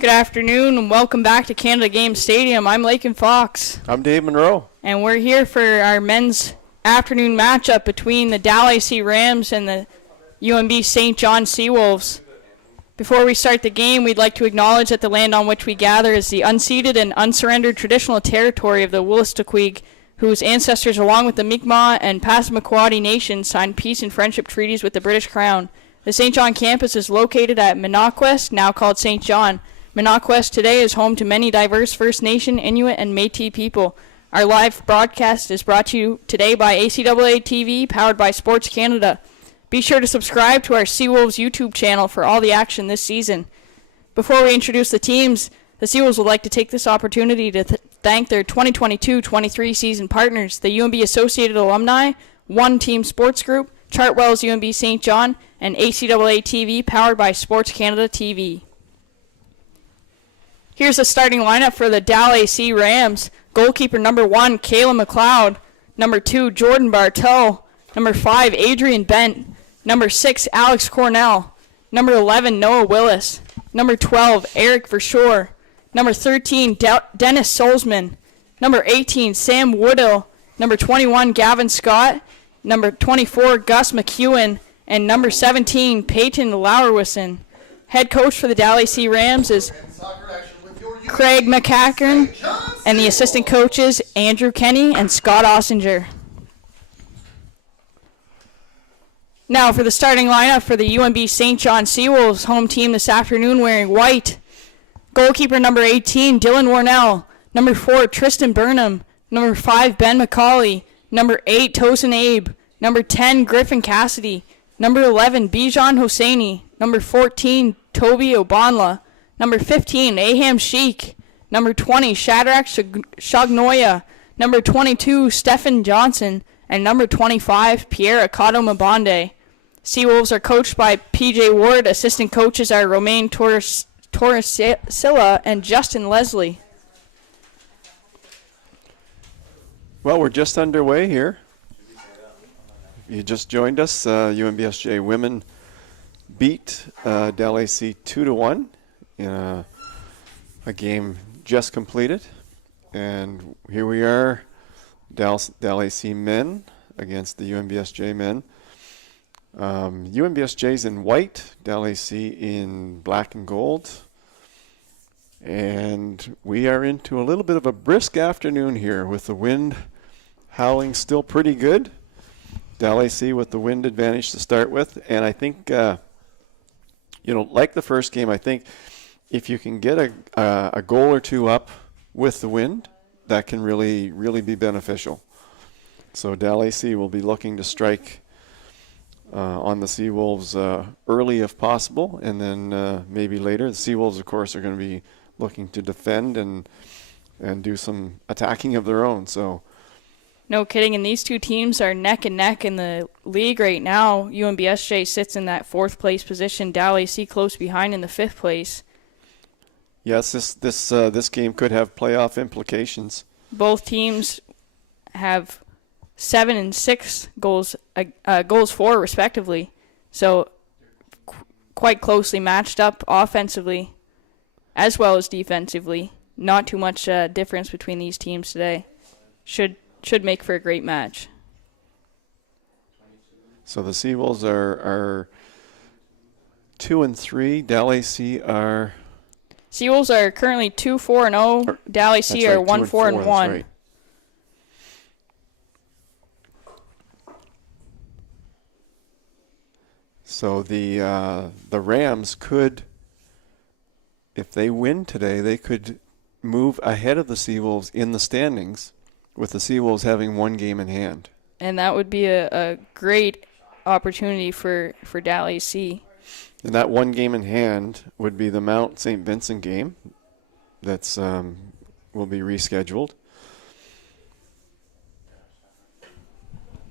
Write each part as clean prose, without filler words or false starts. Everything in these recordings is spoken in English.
Good afternoon and welcome back to Canada Games Stadium. I'm Lakin Fox. I'm Dave Monroe. And we're here for our men's afternoon matchup between the DAL AC Rams and the UNB St. John SeaWolves. Before we start the game, we'd like to acknowledge that the land on which we gather is the unceded and unsurrendered traditional territory of the Wolastoqiyik, whose ancestors, along with the Mi'kmaq and Passamaquoddy nations, signed peace and friendship treaties with the British Crown. The St. John campus is located at Minocquest, now called St. John. Minocquest today is home to many diverse First Nation, Inuit, and Métis people. Our live broadcast is brought to you today by ACAA TV, powered by Sports Canada. Be sure to subscribe to our SeaWolves YouTube channel for all the action this season. Before we introduce the teams, the SeaWolves would like to take this opportunity to thank their 2022-23 season partners, the UNB Associated Alumni, One Team Sports Group, Chartwell's UNB St. John, and ACAA TV, powered by Sports Canada TV. Here's the starting lineup for the DAL AC Rams. Goalkeeper number 1, Kayla McLeod. Number 2, Jordan Bartel. Number 5, Adrian Bent. Number 6, Alex Cornell. Number 11, Noah Willis. Number 12, Eric Verschoor. Number 13, Dennis Solzman. Number 18, Sam Woodill. Number 21, Gavin Scott. Number 24, Gus McEwen. And number 17, Peyton Lauerwison. Head coach for the DAL AC Rams is Craig McCackern, and the assistant coaches Andrew Kenny and Scott Ossinger. Now for the starting lineup for the UNB St. John SeaWolves home team this afternoon, wearing white. Goalkeeper number 18, Dylan Warnell. Number 4, Tristan Burnham. Number 5, Ben McCauley. Number 8, Tosin Abe. Number 10, Griffin Cassidy. Number 11, Bijan Hosseini. Number 14, Toby Obanla. Number 15, Aham Sheik. Number 20, Shadrach Shagnoya. Number 22, Stephen Johnson. And number 25, Pierre Akato Mabonde. SeaWolves are coached by PJ Ward. Assistant coaches are Romain Torresilla and Justin Leslie. Well, we're just underway here. You just joined us. UNBSJ women beat DAL AC 2-1 in a game just completed. And here we are, DAL AC men against the UNBSJ men. UNBSJ's in white, DAL AC in black and gold. And we are into a little bit of a brisk afternoon here with the wind howling still pretty good. DAL AC with the wind advantage to start with. And I think, like the first game, I think if you can get a goal or two up with the wind, that can really, really be beneficial. So DAL AC will be looking to strike on the SeaWolves early if possible, and then maybe later. The SeaWolves, of course, are going to be looking to defend and do some attacking of their own. So, no kidding, and these two teams are neck and neck in the league right now. UNBSJ sits in that 4th place position, DAL AC close behind in the 5th place. Yes, this game could have playoff implications. Both teams have 7 and 6 goals for, respectively. So quite closely matched up offensively as well as defensively. Not too much difference between these teams today. Should make for a great match. So the SeaWolves are 2-3. DAL AC are... SeaWolves are currently 2-4-0. DAL AC are 1-4-1. Right. So the Rams could, if they win today, they could move ahead of the SeaWolves in the standings, with the SeaWolves having one game in hand. And that would be a great opportunity for DAL AC. And that one game in hand would be the Mount St. Vincent game. That's will be rescheduled.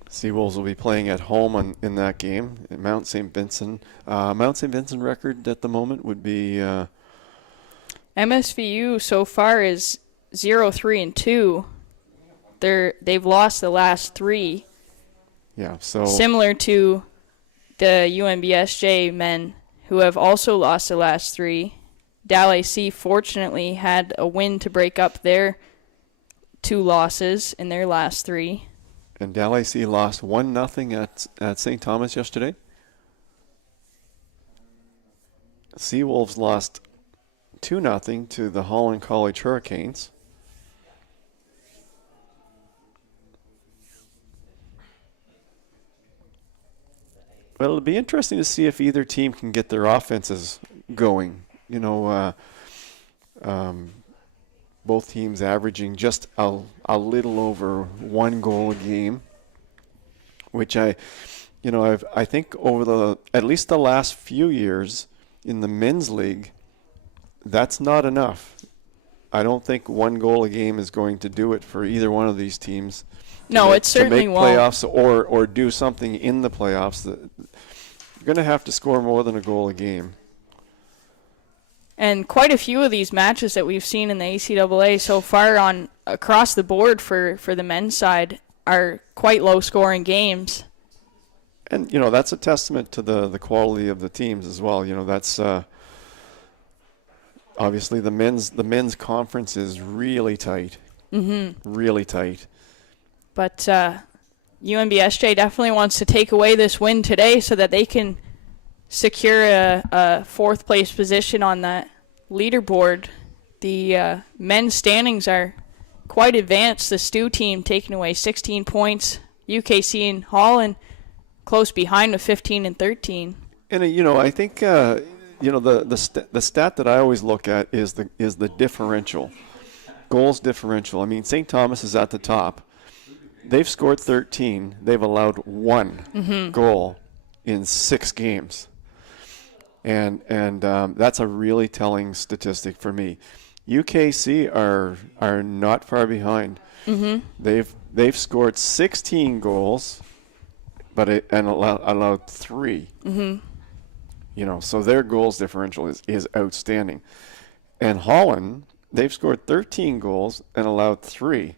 SeaWolves will be playing at home in that game at Mount St. Vincent. Mount St. Vincent record at the moment would be... MSVU so far is 0-3-2. They've lost the last 3. Yeah, so... Similar to the UNBSJ men, who have also lost the last 3. DAL AC fortunately had a win to break up their 2 losses in their last 3. And DAL AC lost 1-0 at St. Thomas yesterday. SeaWolves lost 2-0 to the Holland College Hurricanes. Well, it'll be interesting to see if either team can get their offenses going. You know, both teams averaging just a little over 1 goal a game, which I think over at least the last few years in the men's league, that's not enough. I don't think 1 goal a game is going to do it for either one of these teams. No, it certainly to make won't. Playoffs or do something in the playoffs. You're going to have to score more than a goal a game. And quite a few of these matches that we've seen in the ACAA so far on across the board for the men's side are quite low-scoring games. And, you know, that's a testament to the quality of the teams as well. You know, that's obviously the men's conference is really tight. Mm-hmm. Really tight. But UNBSJ definitely wants to take away this win today so that they can secure a 4th place position on that leaderboard. The men's standings are quite advanced. The Stu team taking away 16 points. UKC and Holland close behind with 15 and 13. And you know, I think the stat that I always look at is the differential, goals differential. I mean, St. Thomas is at the top. They've scored 13. They've allowed 1 goal in 6 games. And that's a really telling statistic for me. UKC are not far behind. Mm-hmm. They've scored 16 goals, but allowed 3. Mm-hmm. You know, so their goals differential is outstanding. And Holland, they've scored 13 goals and allowed 3.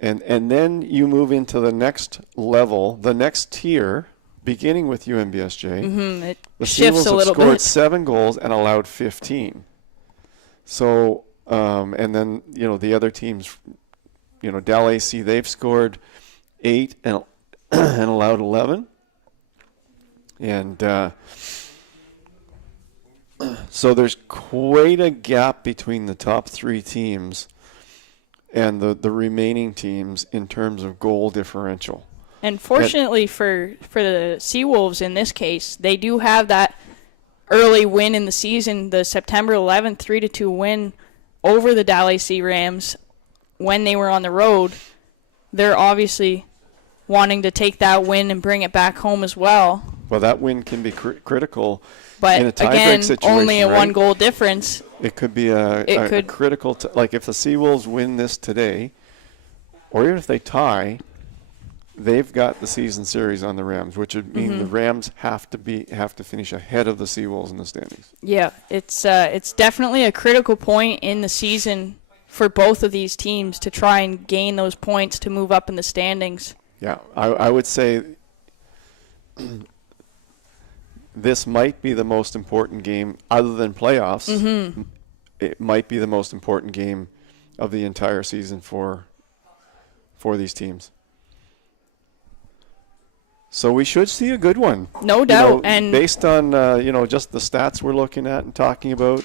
And then you move into the next level, the next tier, beginning with UNBSJ. Mm-hmm. It the shifts a little bit. scored 7 goals and allowed 15. So, and then, you know, the other teams, you know, DAL AC, they've scored 8 and allowed 11. And so there's quite a gap between the top 3 teams and the remaining teams in terms of goal differential. And fortunately for the SeaWolves in this case, they do have that early win in the season, the September 11th 3-2 win over the DAL AC Rams when they were on the road. They're obviously wanting to take that win and bring it back home as well. Well, that win can be critical but in a tie-break again, situation, only a right? 1-goal difference. It could be a critical, like if the SeaWolves win this today, or even if they tie, they've got the season series on the Rams, which would mean the Rams have to finish ahead of the SeaWolves in the standings. Yeah, it's definitely a critical point in the season for both of these teams to try and gain those points to move up in the standings. Yeah, I would say this might be the most important game other than playoffs. Mm-hmm. It might be the most important game of the entire season for these teams. So we should see a good one. No doubt. You know, and based on just the stats we're looking at and talking about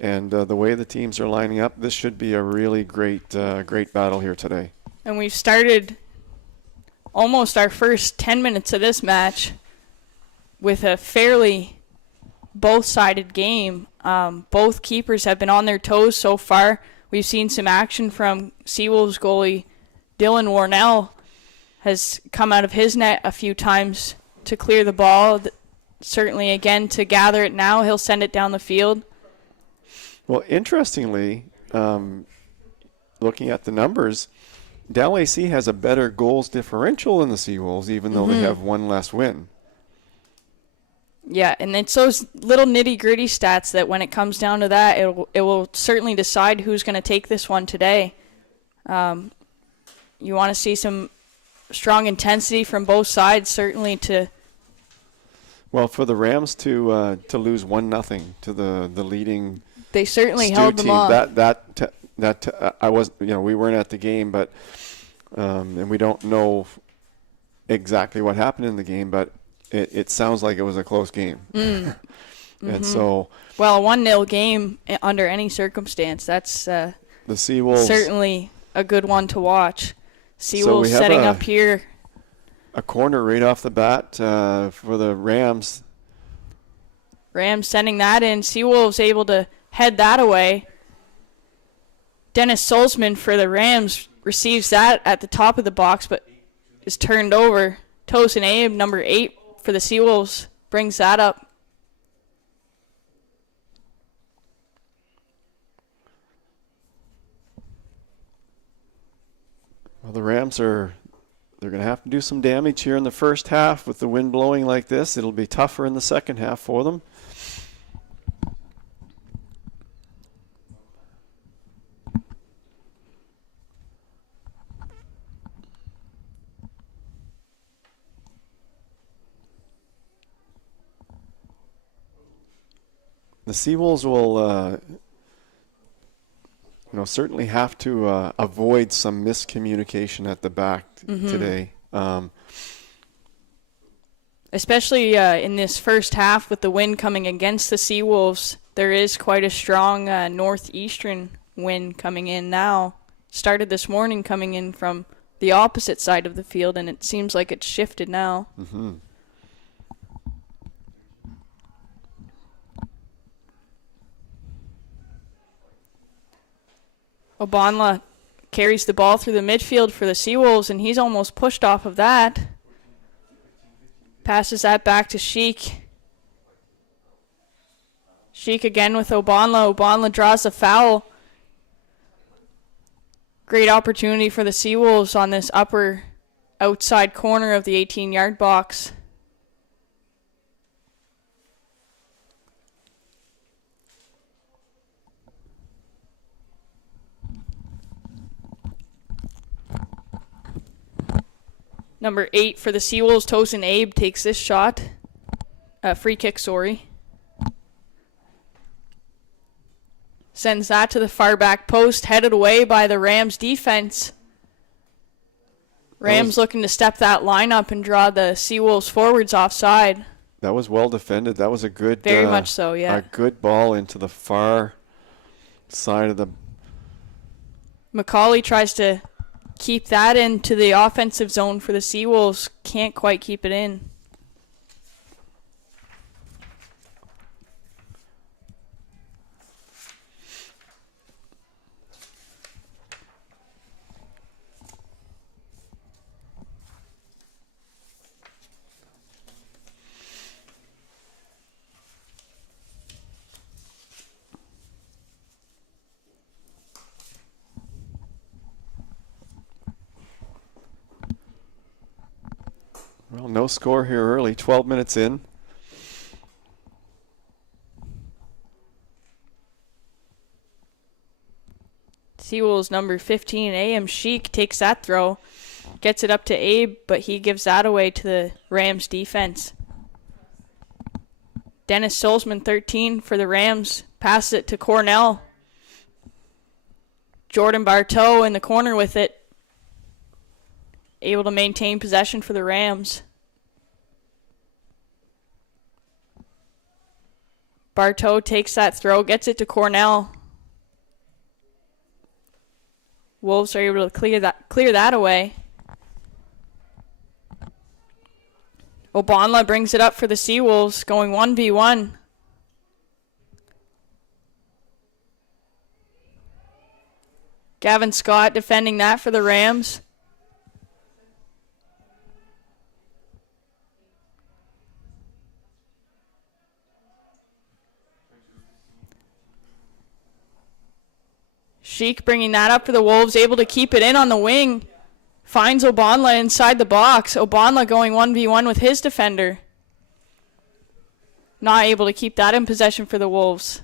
and the way the teams are lining up, this should be a really great battle here today. And we've started almost our first 10 minutes of this match with a fairly both-sided game. Both keepers have been on their toes so far. We've seen some action from SeaWolves goalie Dylan Warnell has come out of his net a few times to clear the ball. Certainly, again, to gather it now, he'll send it down the field. Well, interestingly, looking at the numbers, DAL AC has a better goals differential than the SeaWolves, even though they have 1 less win. Yeah, and it's those little nitty-gritty stats that when it comes down to that, it will certainly decide who's going to take this one today. You want to see some strong intensity from both sides, certainly to Well, for the Rams to lose 1-0 to the leading They certainly Stu held them team, off. I was, we weren't at the game, but and we don't know exactly what happened in the game, but it sounds like it was a close game. And so, Well, a 1-0 game under any circumstance, that's the SeaWolves certainly a good one to watch. So SeaWolves we have setting up here. a corner right off the bat for the Rams. Rams sending that in. SeaWolves able to head that away. Dennis Solzman for the Rams receives that at the top of the box, but is turned over. Tosin Abe, number 8 for the SeaWolves, brings that up. Well, the Rams they're going to have to do some damage here in the first half with the wind blowing like this. It'll be tougher in the second half for them. The SeaWolves will certainly have to avoid some miscommunication at the back today. Especially in this first half with the wind coming against the SeaWolves, there is quite a strong northeastern wind coming in now. Started this morning coming in from the opposite side of the field, and it seems like it's shifted now. Obanla carries the ball through the midfield for the SeaWolves, and he's almost pushed off of that. Passes that back to Sheik. Sheik again with Obanla. Obanla draws a foul. Great opportunity for the SeaWolves on this upper outside corner of the 18-yard box. Number 8 for the SeaWolves, Tosin Abe, takes this shot. Free kick, sorry. Sends that to the far back post, headed away by the Rams defense. Rams looking to step that line up and draw the SeaWolves forwards offside. That was well defended. That was a good, very much so, yeah. A good ball into the far side of the. McCauley tries to keep that into the offensive zone for the SeaWolves. Can't quite keep it in. Well, no score here early, 12 minutes in. SeaWolves number 15, A.M. Sheik, takes that throw. Gets it up to Abe, but he gives that away to the Rams defense. Dennis Solzman, 13 for the Rams, passes it to Cornell. Jordan Bartow in the corner with it. Able to maintain possession for the Rams. Bartow takes that throw, gets it to Cornell. Wolves are able to clear that away. Obanla brings it up for the SeaWolves, going 1v1. Gavin Scott defending that for the Rams. Sheik bringing that up for the Wolves, able to keep it in on the wing. Finds Obanla inside the box. Obanla going 1v1 with his defender. Not able to keep that in possession for the Wolves.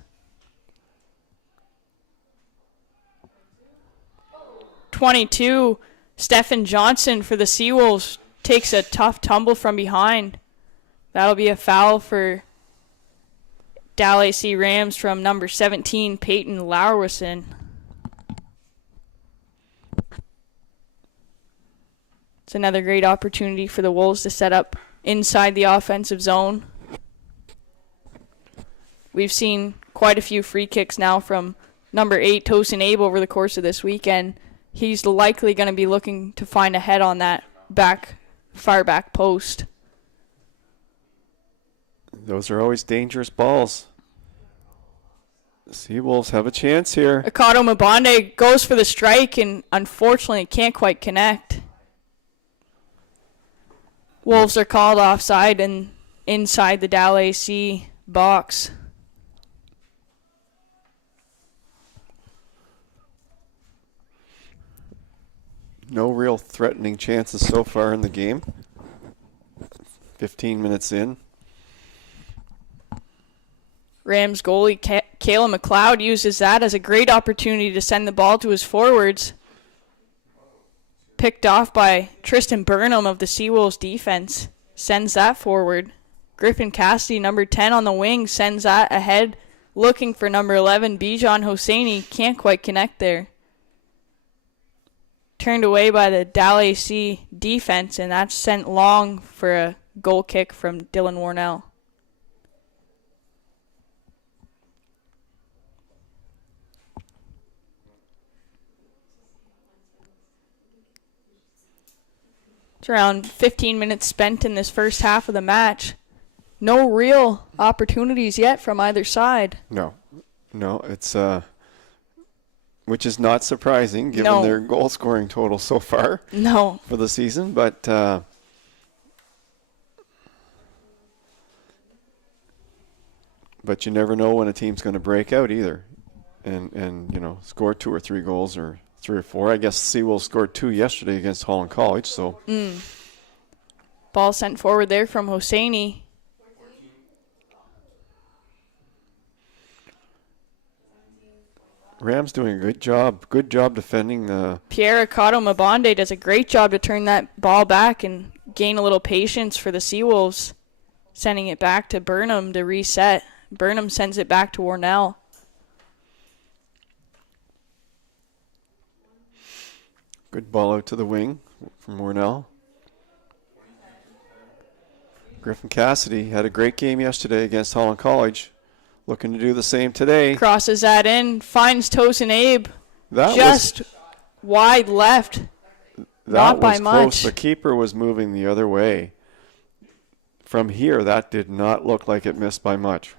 22, Stephen Johnson for the SeaWolves takes a tough tumble from behind. That'll be a foul for DAL AC Rams from number 17, Peyton Laurwison. It's another great opportunity for the Wolves to set up inside the offensive zone. We've seen quite a few free kicks now from number 8, Tosin Abe, over the course of this weekend. He's likely going to be looking to find a head on that far back post. Those are always dangerous balls. The SeaWolves have a chance here. Akato Mabonde goes for the strike and unfortunately can't quite connect. Wolves are called offside and inside the DAL AC box. No real threatening chances so far in the game. 15 minutes in. Rams goalie Kayla McLeod uses that as a great opportunity to send the ball to his forwards. Picked off by Tristan Burnham of the SeaWolves defense. Sends that forward. Griffin Cassidy, number 10 on the wing, sends that ahead. Looking for number 11, Bijan Hosseini. Can't quite connect there. Turned away by the DAL AC defense, and that's sent long for a goal kick from Dylan Warnell. It's around 15 minutes spent in this first half of the match. No real opportunities yet from either side. No, it's which is not surprising given their goal scoring total so far. No. For the season, but you never know when a team's going to break out either, and score 2 or 3 goals or 3 or 4. I guess SeaWolves scored 2 yesterday against Holland College. So ball sent forward there from Hosseini. Rams doing a good job defending. Pierre Akato Mabonde does a great job to turn that ball back and gain a little patience for the SeaWolves, sending it back to Burnham to reset. Burnham sends it back to Warnell. Good ball out to the wing from Warnell. Griffin Cassidy had a great game yesterday against Holland College. Looking to do the same today. Crosses that in, finds Tosin Abe. That just wide left. Not by much. Close. The keeper was moving the other way. From here, that did not look like it missed by much.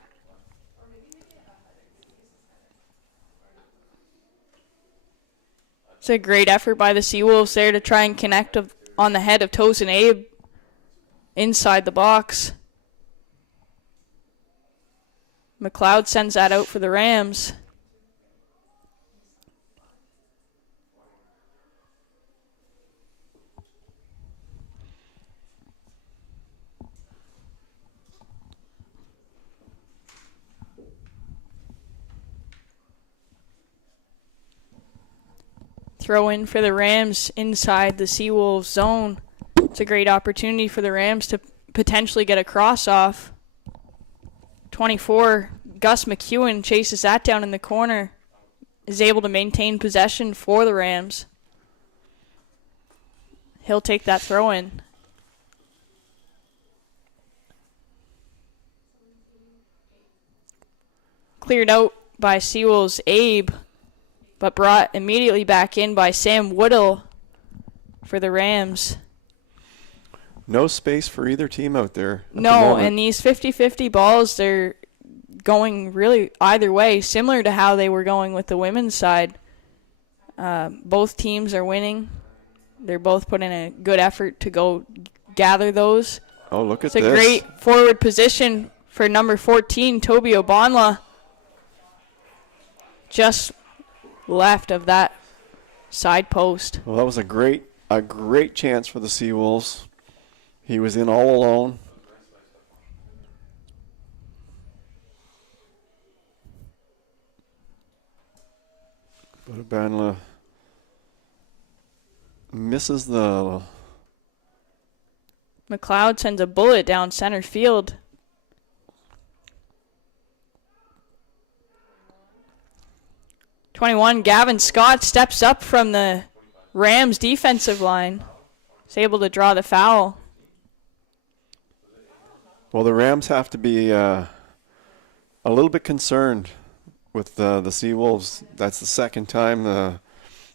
It's a great effort by the SeaWolves there to try and connect on the head of Tosin Abe inside the box. McLeod sends that out for the Rams. Throw in for the Rams inside the SeaWolves zone. It's a great opportunity for the Rams to potentially get a cross off. 24, Gus McEwen chases that down in the corner. Is able to maintain possession for the Rams. He'll take that throw in. Cleared out by SeaWolves' Abe, but brought immediately back in by Sam Woodall for the Rams. No space for either team out there. No, and these 50-50 balls, they're going really either way, similar to how they were going with the women's side. Both teams are winning. They're both putting a good effort to go gather those. Oh, look at this. It's a great forward position for number 14, Toby Obonla. Just left of that side post. Well, that was a great chance for the SeaWolves. He was in all alone. But Obonla misses the McLeod sends a bullet down center field. #21, Gavin Scott steps up from the Rams defensive line. He's able to draw the foul. Well, the Rams have to be a little bit concerned with the SeaWolves. That's the second time the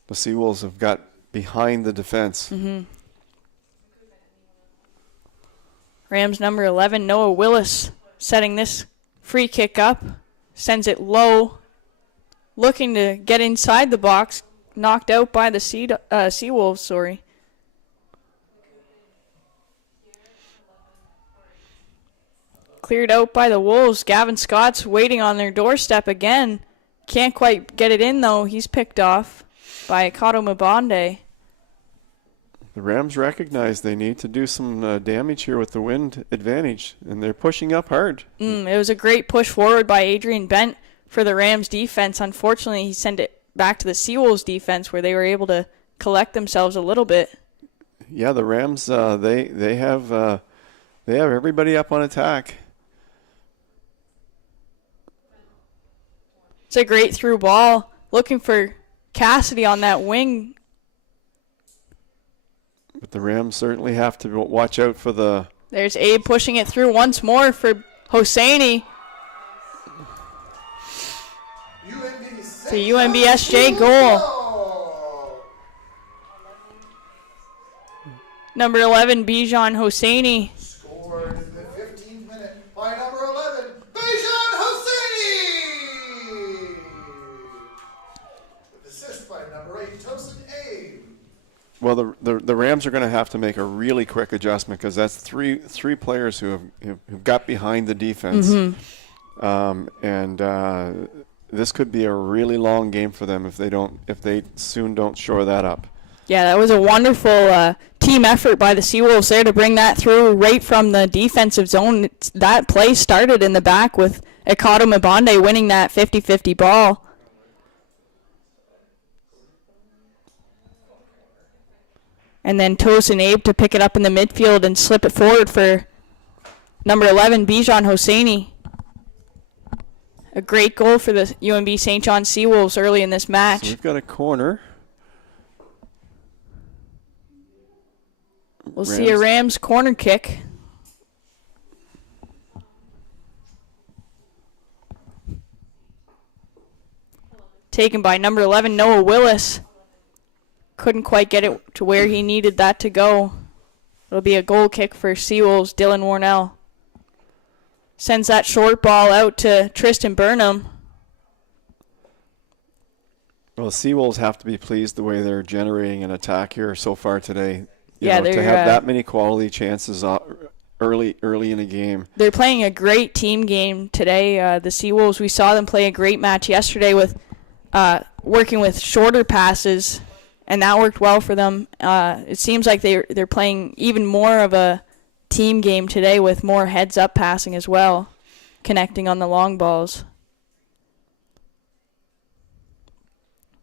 SeaWolves have got behind the defense. Mm-hmm. Rams number 11, Noah Willis, setting this free kick up. Sends it low. Looking to get inside the box. Knocked out by the SeaWolves, sorry. Cleared out by the Wolves. Gavin Scott's waiting on their doorstep again. Can't quite get it in, though. He's picked off by Kato Mabonde. The Rams recognize they need to do some damage here with the wind advantage, and they're pushing up hard. It was a great push forward by Adrian Bent for the Rams defense. Unfortunately, he sent it back to the SeaWolves defense where they were able to collect themselves a little bit. Yeah, the Rams, they have everybody up on attack. It's a great through ball. Looking for Cassidy on that wing. But the Rams certainly have to watch out for the... There's Abe pushing it through once more for Hosseini. It's a UNBSJ goal. Number 11, Bijan Hosseini. Scored in the 15th minute by number 11, Bijan Hosseini. With assist by number 8, Tosin Abe. Well, the Rams are going to have to make a really quick adjustment because that's three players who have got behind the defense. Mm-hmm. This could be a really long game for them if they soon don't shore that up. Yeah, that was a wonderful team effort by the SeaWolves there to bring that through right from the defensive zone. That play started in the back with Ekado Mabonde winning that 50-50 ball. And then Tosin Abe to pick it up in the midfield and slip it forward for number 11, Bijan Hosseini. A great goal for the UNB St. John SeaWolves early in this match. So we've got a corner. We'll see a Rams corner kick. Taken by number 11, Noah Willis. Couldn't quite get it to where he needed that to go. It'll be a goal kick for SeaWolves, Dylan Warnell. Sends that short ball out to Tristan Burnham. Well, the SeaWolves have to be pleased the way they're generating an attack here so far today. To they're have that many quality chances early in a game. They're playing a great team game today. The SeaWolves, we saw them play a great match yesterday with working with shorter passes, and that worked well for them. It seems like they're playing even more of a team game today with more heads-up passing as well, connecting on the long balls.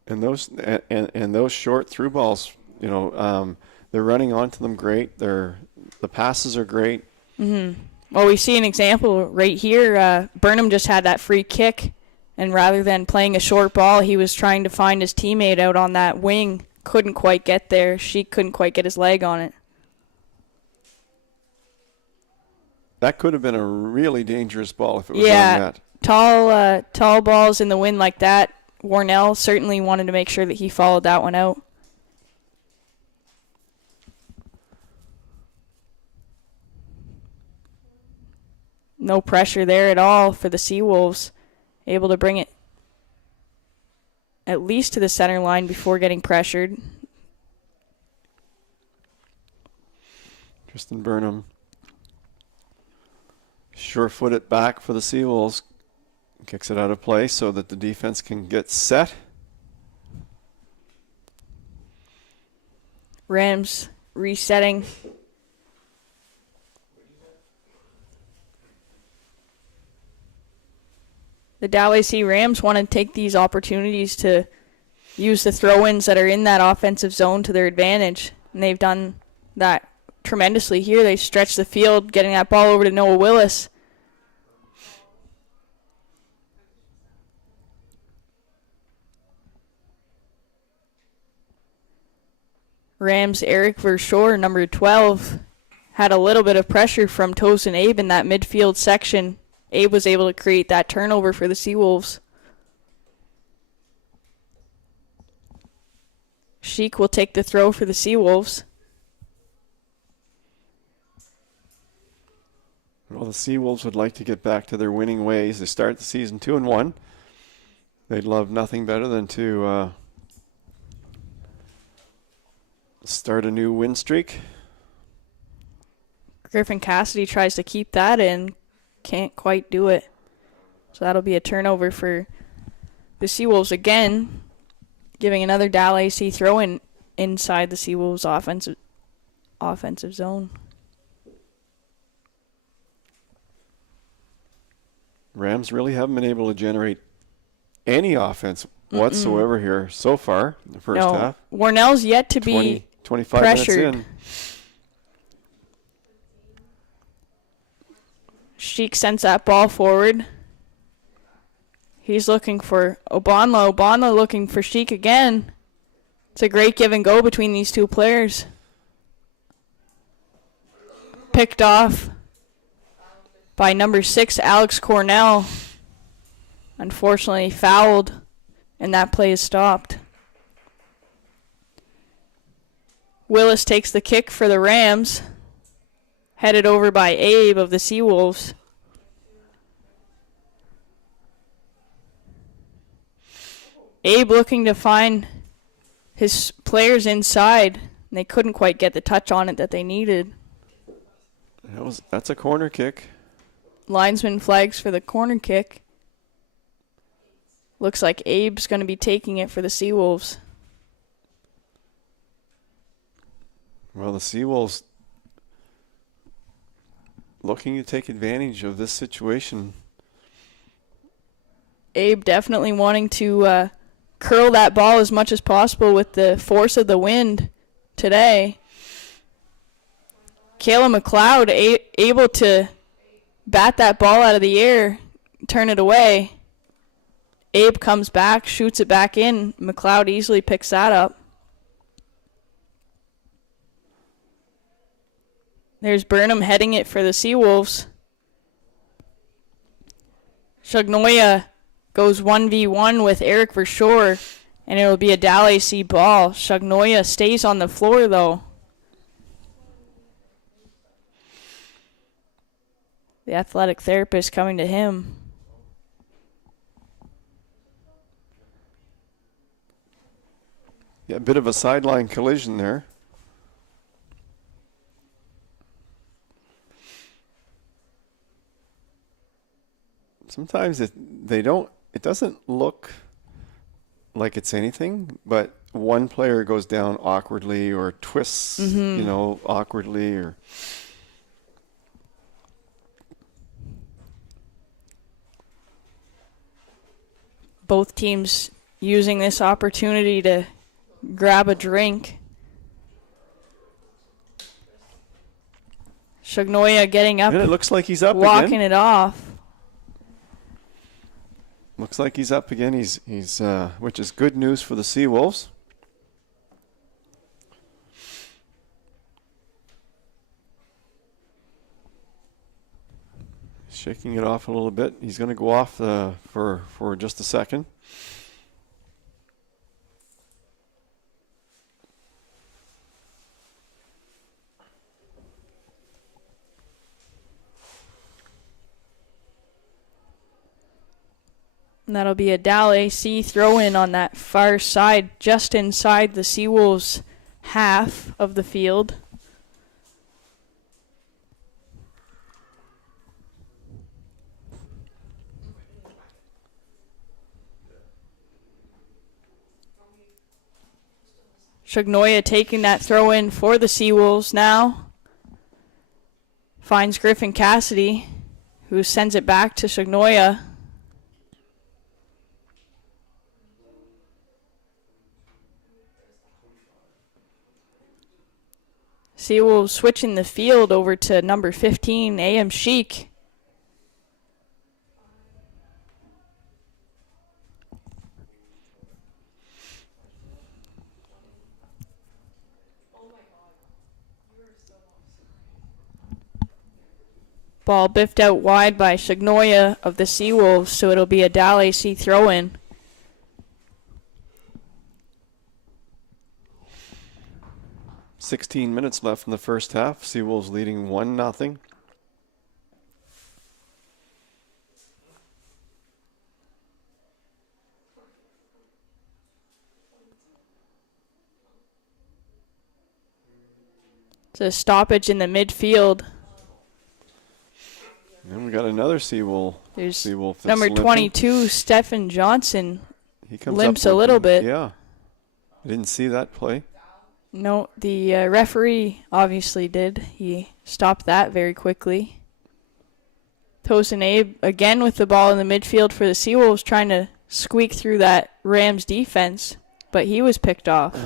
And those short through balls, they're running onto them great. The passes are great. Mm-hmm. Well, we see an example right here. Burnham just had that free kick, and rather than playing a short ball, he was trying to find his teammate out on that wing. Couldn't quite get there. She couldn't quite get his leg on it. That could have been a really dangerous ball if it was on net. Tall balls in the wind like that. Warnell certainly wanted to make sure that he followed that one out. No pressure there at all for the SeaWolves. Able to bring it at least to the center line before getting pressured. Tristan Burnham. Sure-foot it back for the SeaWolves. Kicks it out of play so that the defense can get set. Rams resetting. The DAL AC Rams want to take these opportunities to use the throw-ins that are in that offensive zone to their advantage, and they've done that tremendously here. They stretch the field, getting that ball over to Noah Willis. Rams' Eric Verschoor, number 12, had a little bit of pressure from Tosin Abe in that midfield section. Abe was able to create that turnover for the SeaWolves. Sheik will take the throw for the SeaWolves. Well, the SeaWolves would like to get back to their winning ways. They start the season 2-1. They'd love nothing better than to start a new win streak. Griffin Cassidy tries to keep that in. Can't quite do it. So that'll be a turnover for the SeaWolves again, giving another DAL AC throw in inside the SeaWolves offensive zone. Rams really haven't been able to generate any offense whatsoever here so far in the first half. Warnell's yet to be 25 pressured. minutes in. Sheik sends that ball forward. He's looking for Obanla. Obanla looking for Sheik again. It's a great give and go between these two players. Picked off by number 6, Alex Cornell. Unfortunately fouled, and that play is stopped. Willis takes the kick for the Rams. Headed over by Abe of the SeaWolves. Abe looking to find his players inside, and they couldn't quite get the touch on it that they needed. That's a corner kick. Linesman flags for the corner kick. Looks like Abe's going to be taking it for the SeaWolves. Well, the SeaWolves looking to take advantage of this situation. Abe definitely wanting to curl that ball as much as possible with the force of the wind today. Kayla McLeod able to bat that ball out of the air, turn it away. Abe comes back, shoots it back in. McLeod easily picks that up. There's Burnham heading it for the SeaWolves. Shugnoya goes 1v1 with Eric Verschoor, and it will be a DAL AC ball. Shugnoya stays on the floor, though. The athletic therapist coming to him. Yeah, a bit of a sideline collision there. Sometimes it doesn't look like it's anything, but one player goes down awkwardly or twists, awkwardly, or both teams using this opportunity to grab a drink. Shugnoya getting up, and it looks like he's up walking again. it off. Looks like he's up again. He's which is good news for the SeaWolves. Shaking it off a little bit. He's going to go off for just a second. And that'll be a DAL AC throw-in on that far side, just inside the SeaWolves half of the field. Shugnoya taking that throw-in for the SeaWolves now. Finds Griffin Cassidy, who sends it back to Shugnoya. SeaWolves switching the field over to number 15, AM Sheik. Ball biffed out wide by Shagnoya of the SeaWolves, so it'll be a DAL AC throw-in. .16 left in the first half. SeaWolves leading 1-0. It's a stoppage in the midfield. And we got another Seawolf. There's that's number limping. 22, Stephen Johnson. He comes limps up a little looking- bit. Yeah. I didn't see that play. No, the referee obviously did. He stopped that very quickly. Tosin Abe again with the ball in the midfield for the SeaWolves, trying to squeak through that Rams defense, but he was picked off.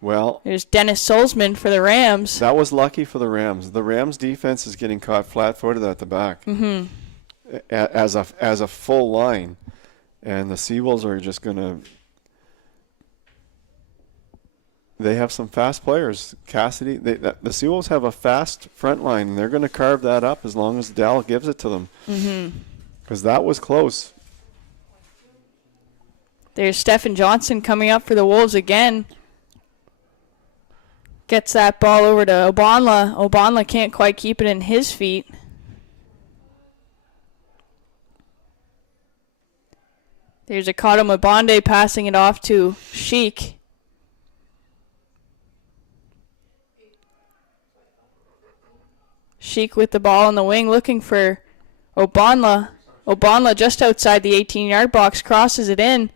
Well, There's Dennis Sulzman for the Rams. that was lucky for the Rams. The Rams defense is getting caught flat-footed at the back as a full line, and the Seawolves are just going to. They have some fast players. Cassidy, the Seawolves have a fast front line, and they're going to carve that up as long as DAL gives it to them. Because that was close. There's Stephen Johnson coming up for the Wolves again. Gets that ball over to Obanla. Obanla can't quite keep it in his feet. There's Akato Mabonde passing it off to Sheik. Sheik with the ball on the wing looking for Obanla. Obanla just outside the 18-yard box, crosses it in.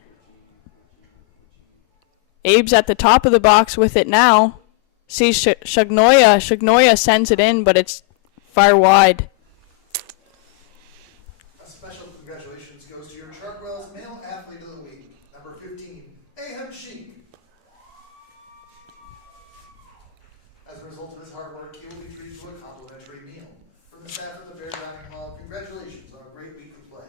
Abe's at the top of the box with it now. Sees Shagnoya. Shagnoya sends it in, but it's far wide. A special congratulations goes to your Chartwell's Male Athlete of the Week, number 15, AM Sheik. As a result of his hard work, he will be treated to a complimentary meal. From the staff at the Bear Dining Hall, congratulations on a great week of play.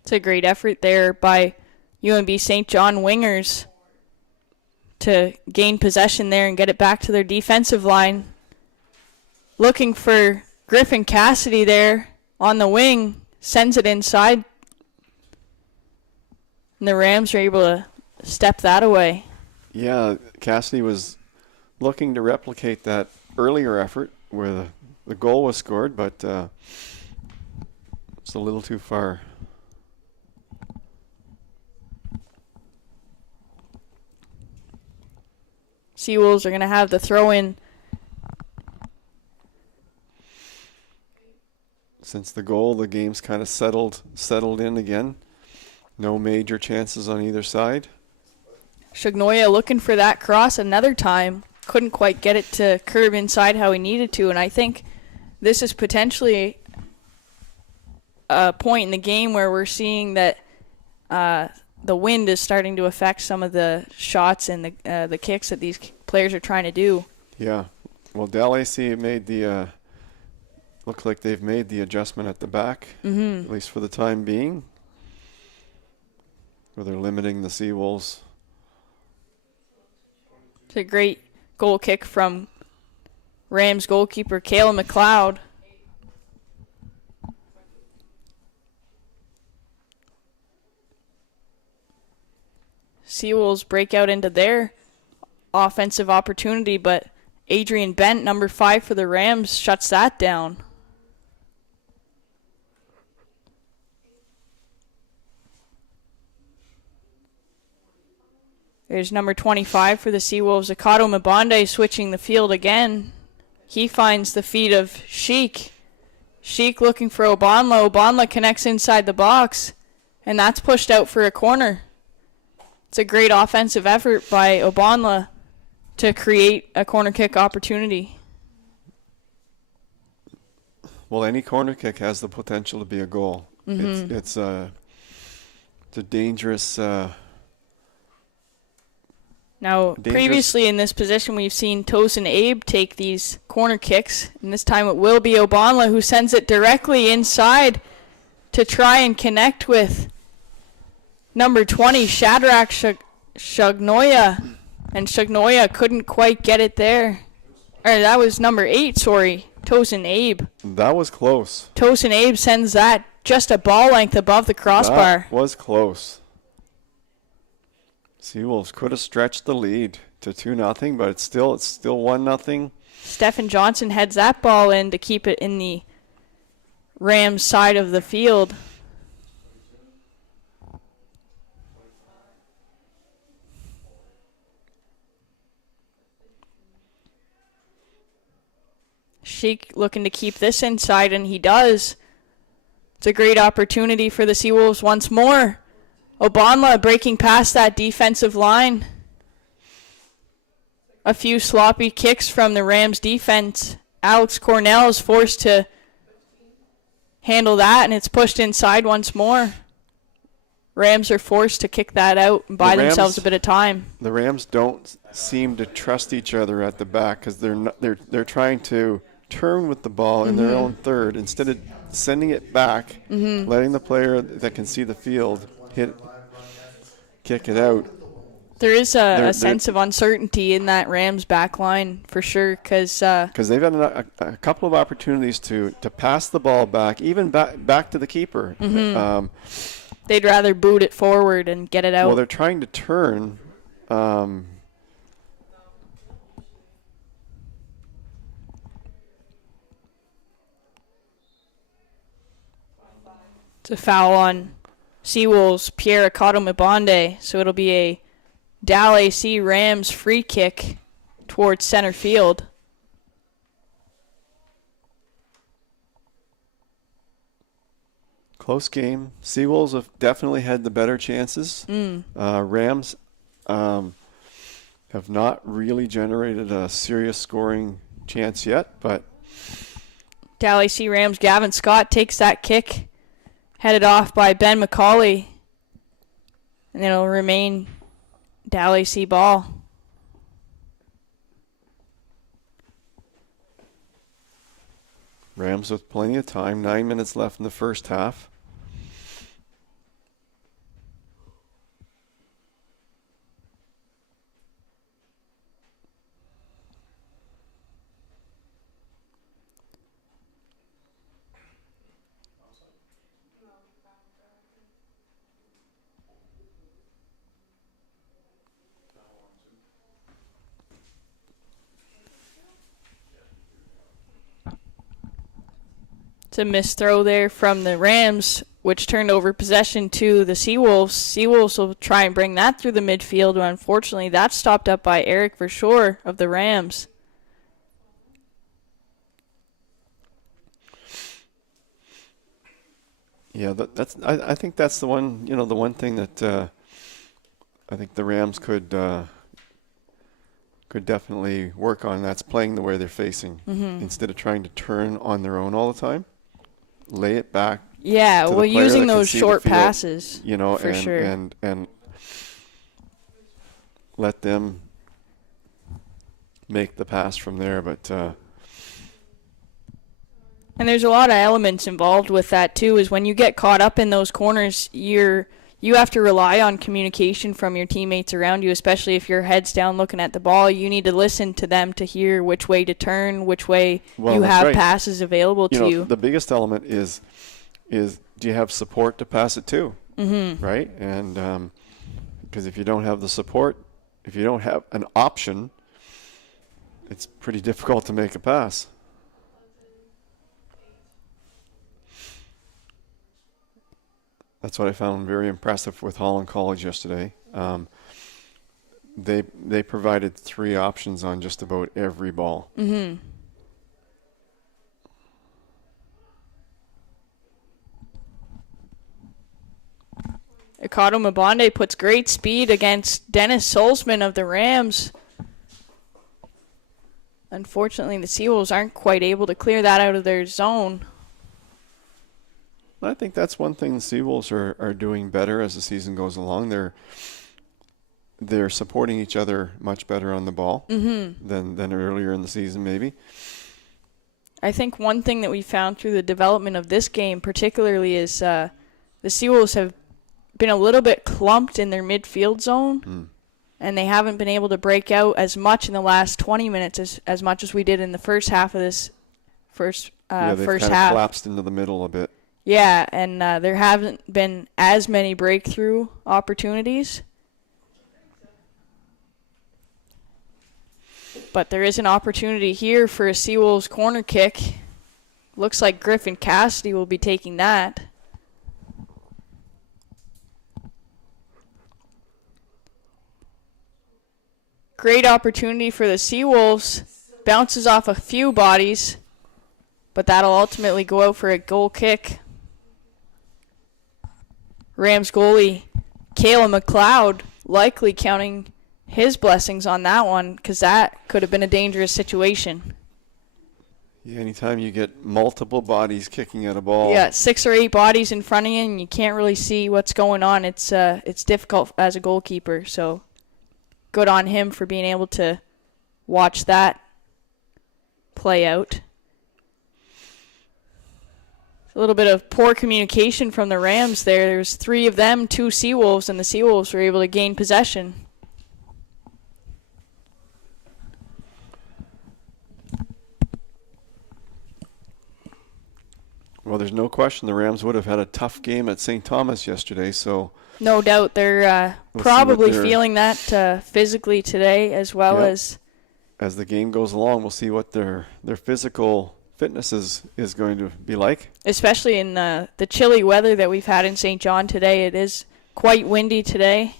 It's a great effort there by UNB St. John wingers to gain possession there and get it back to their defensive line. Looking for Griffin Cassidy there on the wing, sends it inside. And the Rams are able to step that away. Yeah, Cassidy was looking to replicate that earlier effort where the goal was scored, but it's a little too far. SeaWolves are going to have the throw-in. Since the goal, the game's kind of settled in again. No major chances on either side. Shagnoya looking for that cross another time. Couldn't quite get it to curve inside how he needed to, and I think this is potentially a point in the game where we're seeing that the wind is starting to affect some of the shots and the kicks that these players are trying to do. Yeah. Well, DAL AC made the look like they've made the adjustment at the back, at least for the time being, where they're limiting the Seawolves. It's a great goal kick from Rams goalkeeper Kayla McLeod. Seawolves break out into their offensive opportunity, but Adrian Bent, number 5 for the Rams, shuts that down. There's number 25 for the Seawolves, Akato Mabonde, switching the field again. He finds the feet of Sheik. Sheik looking for Obanla. Obanla connects inside the box, and that's pushed out for a corner. It's a great offensive effort by Obanla to create a corner kick opportunity. Well, any corner kick has the potential to be a goal. It's a dangerous. Now, previously in this position, we've seen Tosin Abe take these corner kicks, and this time it will be Obanla who sends it directly inside to try and connect with number 20, Shadrach Shagnoya, and Shagnoya couldn't quite get it there. Or that was number 8, sorry, Tosin Abe. That was close. Tosin Abe sends that just a ball length above the crossbar. That was close. SeaWolves could have stretched the lead to 2-0, but it's still 1-0. Stephen Johnson heads that ball in to keep it in the Rams side of the field. Sheik looking to keep this inside, and he does. It's a great opportunity for the SeaWolves once more. Obanla breaking past that defensive line. A few sloppy kicks from the Rams defense. Alex Cornell is forced to handle that, and it's pushed inside once more. Rams are forced to kick that out and buy themselves a bit of time. The Rams don't seem to trust each other at the back because they're trying to turn with the ball in their own third instead of sending it back, letting the player that can see the field kick it out. There is a sense of uncertainty in that Rams back line for sure because they've had a couple of opportunities to pass the ball back, even back to the keeper. They'd rather boot it forward and get it out. Well, they're trying to turn. It's a foul on SeaWolves' Pierre Akato-Mabonde, so it'll be a DAL AC Rams free kick towards center field. Close game. SeaWolves have definitely had the better chances. Rams have not really generated a serious scoring chance yet, but DAL AC Rams' Gavin Scott takes that kick, headed off by Ben McCauley, and it'll remain DAL AC ball. Rams with plenty of time. 9 minutes left in the first half. It's a missed throw there from the Rams, which turned over possession to the SeaWolves. SeaWolves will try and bring that through the midfield, but unfortunately that's stopped up by Eric Verschoor of the Rams. Yeah, I think that's the one. The one thing that I think the Rams could definitely work on. That's playing the way they're facing instead of trying to turn on their own all the time. Lay it back. Yeah, to the well, player using that can those see short the field, passes, for sure. and let them make the pass from there. But and there's a lot of elements involved with that too. Is when you get caught up in those corners, you have to rely on communication from your teammates around you, especially if your head's down looking at the ball. You need to listen to them to hear which way to turn, which way you have passes available to you. The biggest element is do you have support to pass it to, right? And because if you don't have the support, if you don't have an option, it's pretty difficult to make a pass. That's what I found very impressive with Holland College yesterday. They provided 3 options on just about every ball. Akato-Mabonde puts great speed against Dennis Solzman of the Rams. Unfortunately, the SeaWolves aren't quite able to clear that out of their zone. I think that's one thing the SeaWolves are doing better as the season goes along. They're supporting each other much better on the ball than earlier in the season, maybe. I think one thing that we found through the development of this game particularly is the SeaWolves have been a little bit clumped in their midfield zone, and they haven't been able to break out as much in the last 20 minutes as much as we did in the first half of this first they've first kind half. of collapsed into the middle a bit. Yeah, and there haven't been as many breakthrough opportunities. But there is an opportunity here for a SeaWolves corner kick. Looks like Griffin Cassidy will be taking that. Great opportunity for the SeaWolves. Bounces off a few bodies, but that'll ultimately go out for a goal kick. Rams goalie Kayla McLeod likely counting his blessings on that one, because that could have been a dangerous situation. Yeah, anytime you get multiple bodies kicking at a ball. Yeah, 6 or 8 bodies in front of you, and you can't really see what's going on. It's difficult as a goalkeeper, so good on him for being able to watch that play out. A little bit of poor communication from the Rams there. There's 3 of them, 2 SeaWolves, and the SeaWolves were able to gain possession. Well, there's no question the Rams would have had a tough game at St. Thomas yesterday, so... No doubt they're probably feeling that physically today, as well as... As the game goes along, we'll see what their physical fitness is going to be like. Especially in the chilly weather that we've had in St. John today. It is quite windy today.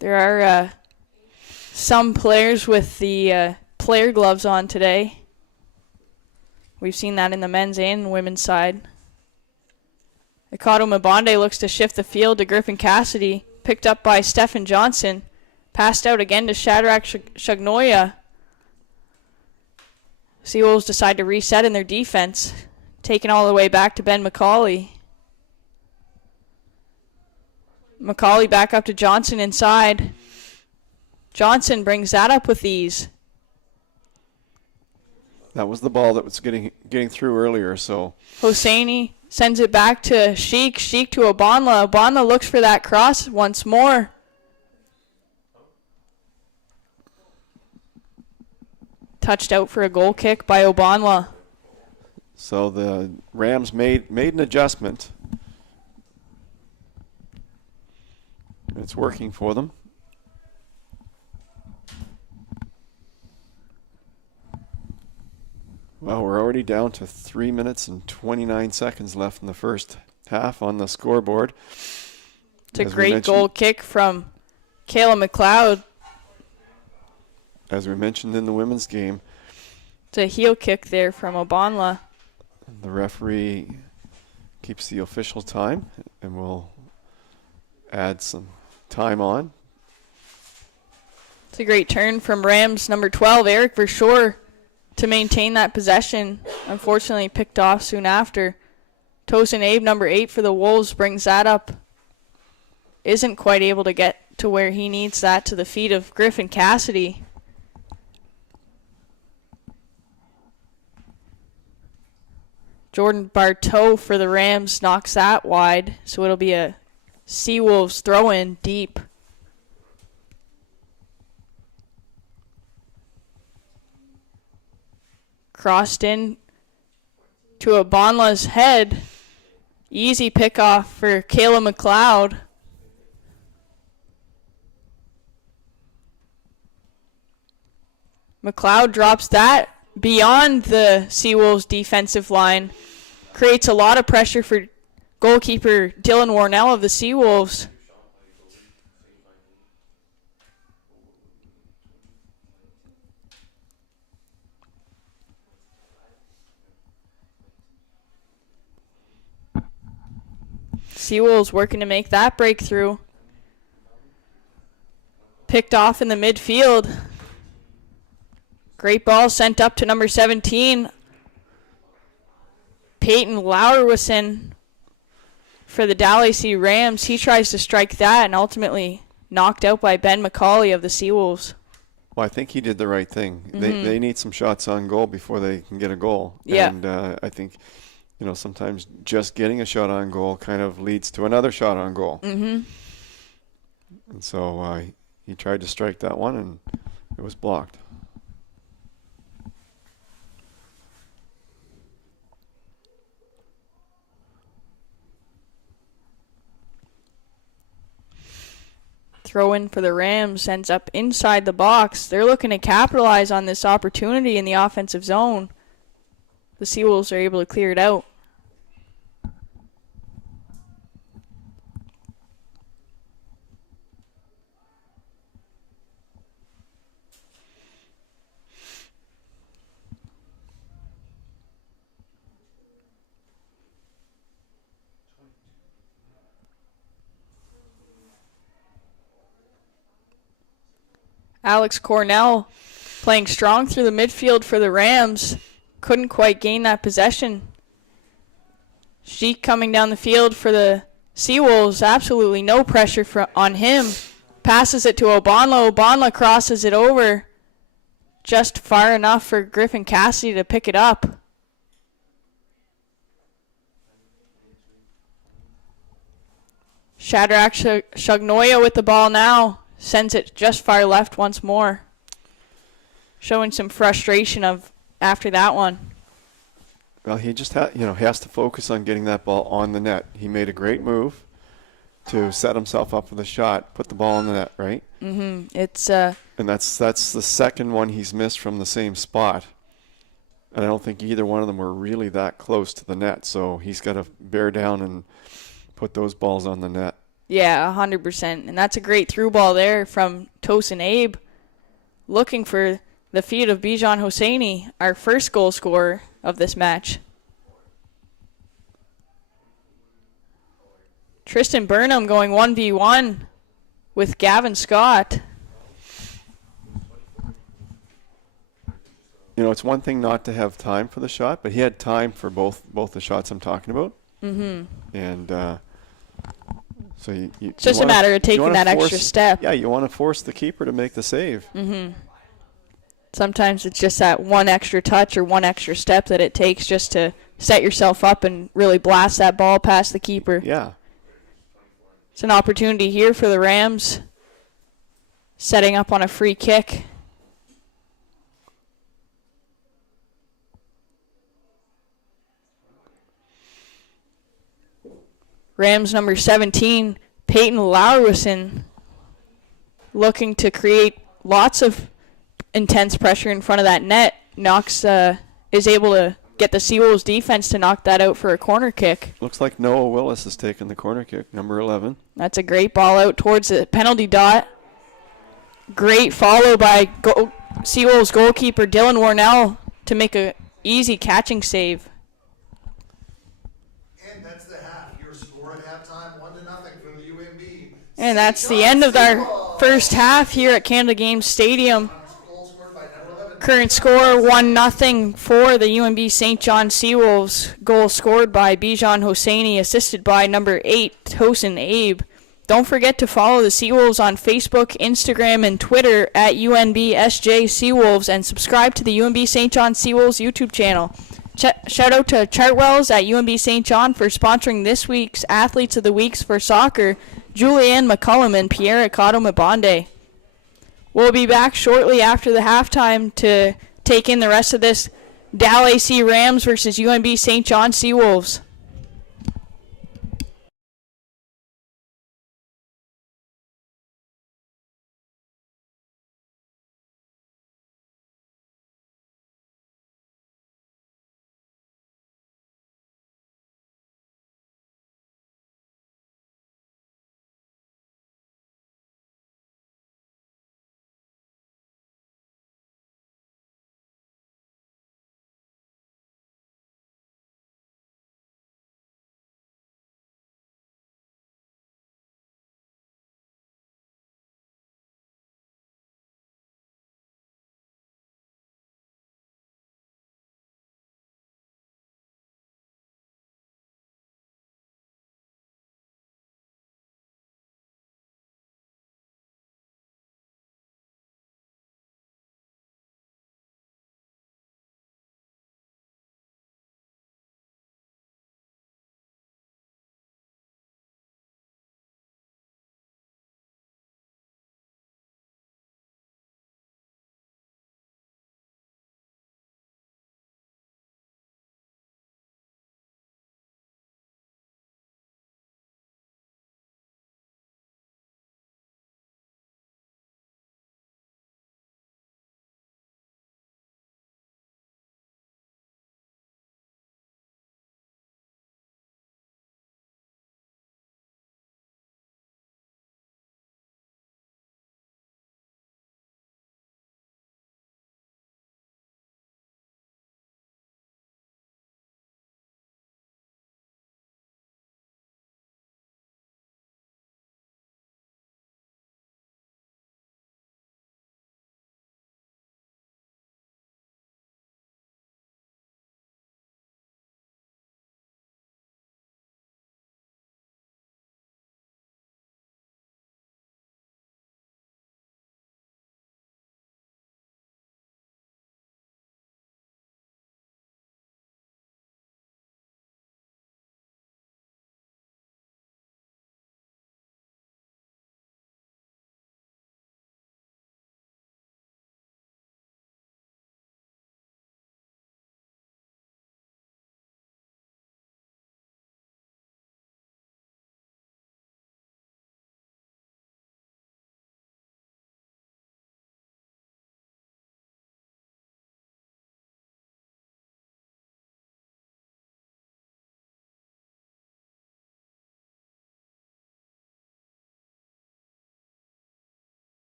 There are some players with the player gloves on today. We've seen that in the men's and women's side. Ikato Mabonde looks to shift the field to Griffin Cassidy. Picked up by Stephen Johnson. Passed out again to Shadrach Shagnoya. SeaWolves decide to reset in their defense. Taken all the way back to Ben McCauley. McCauley back up to Johnson inside. Johnson brings that up with ease. That was the ball that was getting through earlier, so... Hosseini sends it back to Sheik. Sheik to Obanla. Obanla looks for that cross once more. Touched out for a goal kick by Obanla. So the Rams made an adjustment. It's working for them. Well, we're already down to 3 minutes and 29 seconds left in the first half on the scoreboard. It's a great goal kick from Kayla McLeod. As we mentioned in the women's game. It's a heel kick there from Obanla. The referee keeps the official time, and we'll add some time on. It's a great turn from Rams number 12, Eric Verschoor, to maintain that possession. Unfortunately picked off soon after. Tosin Abe, number 8 for the Wolves, brings that up. Isn't quite able to get to where he needs that, to the feet of Griffin Cassidy. Jordan Bartow for the Rams knocks that wide, so it'll be a SeaWolves throw-in deep. Crossed in to Obanla's head. Easy pickoff for Kayla McLeod. McLeod drops that beyond the SeaWolves defensive line. Creates a lot of pressure for goalkeeper Dylan Warnell of the SeaWolves. SeaWolves working to make that breakthrough. Picked off in the midfield. Great ball sent up to number 17. Peyton Lauerwison for the DAL AC Rams. He tries to strike that and ultimately knocked out by Ben McCauley of the SeaWolves. Well, I think he did the right thing. They need some shots on goal before they can get a goal. Yeah. And I think, sometimes just getting a shot on goal kind of leads to another shot on goal. Mm-hmm. And so he tried to strike that one, and it was blocked. Throw in for the Rams ends up inside the box. They're looking to capitalize on this opportunity in the offensive zone. The SeaWolves are able to clear it out. Alex Cornell playing strong through the midfield for the Rams. Couldn't quite gain that possession. Sheik coming down the field for the SeaWolves. Absolutely no pressure on him. Passes it to Obanla. Obanla crosses it over. Just far enough for Griffin Cassidy to pick it up. Shadrach Shagnoya with the ball now. Sends it just far left once more. Showing some frustration after that one. Well, he just has to focus on getting that ball on the net. He made a great move to set himself up for the shot, put the ball in the net, right? Mm-hmm. And that's the second one he's missed from the same spot. And I don't think either one of them were really that close to the net. So he's got to bear down and put those balls on the net. Yeah, 100%. And that's a great through ball there from Tosin Abe. Looking for the feet of Bijan Hosseini, our first goal scorer of this match. Tristan Burnham going 1v1 with Gavin Scott. It's one thing not to have time for the shot, but he had time for both the shots I'm talking about. Mm-hmm. And so it's just a matter of taking that extra step. Yeah, you want to force the keeper to make the save. Mm-hmm. Sometimes it's just that one extra touch or one extra step that it takes just to set yourself up and really blast that ball past the keeper. Yeah. It's an opportunity here for the Rams. Setting up on a free kick. Rams number 17, Peyton Lauerwison, looking to create lots of intense pressure in front of that net. Is able to get the SeaWolves defense to knock that out for a corner kick. Looks like Noah Willis has taken the corner kick, number 11. That's a great ball out towards the penalty dot. Great follow by SeaWolves goalkeeper Dylan Warnell to make a easy catching save. And that's the half. Your score at halftime, 1-0 for the UNB. And that's the end of our first half here at Canada Games Stadium. Current score 1-0 for the UNB St. John SeaWolves. Goal scored by Bijan Hosseini, assisted by number 8, Tosin Abe. Don't forget to follow the SeaWolves on Facebook, Instagram, and Twitter at UNBSJ SeaWolves, and subscribe to the UNB St. John SeaWolves YouTube channel. Shout out to Chartwells at UNB St. John for sponsoring this week's Athletes of the Weeks for soccer, Julianne McCullum and Pierre Acado Mabonde. We'll be back shortly after the halftime to take in the rest of this DAL AC Rams versus UNB St. John SeaWolves.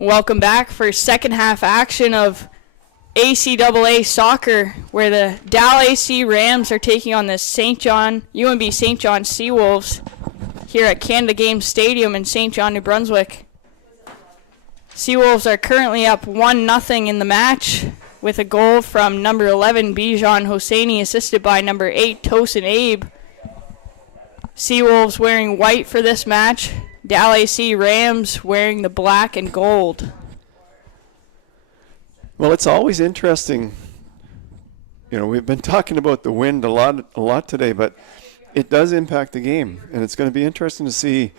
Welcome back for second half action of ACAA soccer, where the DAL AC Rams are taking on the UNB St. John SeaWolves here at Canada Games Stadium in St. John, New Brunswick. SeaWolves are currently up 1-0 in the match with a goal from number 11 Bijan Hosseini, assisted by number 8 Tosin Abe. SeaWolves wearing white for this match. DAL AC Rams wearing the black and gold. Well, it's always interesting. You know, we've been talking about the wind a lot today, but it does impact the game, and it's going to be interesting to see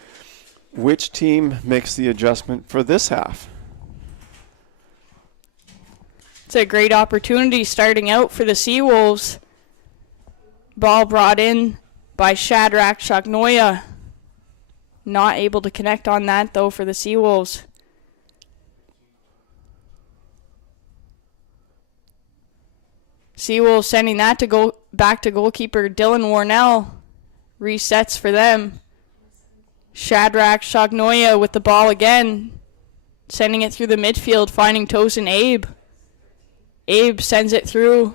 which team makes the adjustment for this half. It's a great opportunity starting out for the SeaWolves. Ball brought in by Shadrach Chagnoya. Not able to connect on that, though, for the SeaWolves. SeaWolves sending that to go back to goalkeeper Dylan Warnell. Resets for them. Shadrach Chagnoya with the ball again. Sending it through the midfield, finding Tosin Abe. Abe sends it through.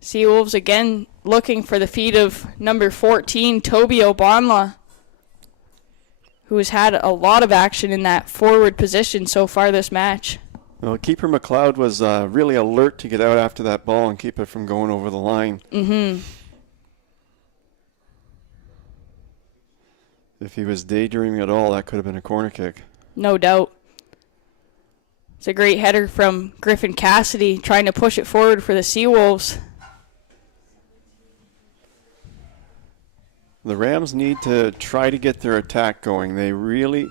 SeaWolves again looking for the feet of number 14, Toby Obanla, who has had a lot of action in that forward position so far this match. Well, keeper McLeod was really alert to get out after that ball and keep it from going over the line. Mm-hmm. If he was daydreaming at all, that could have been a corner kick. No doubt. It's a great header from Griffin Cassidy trying to push it forward for the SeaWolves. The Rams need to try to get their attack going. They really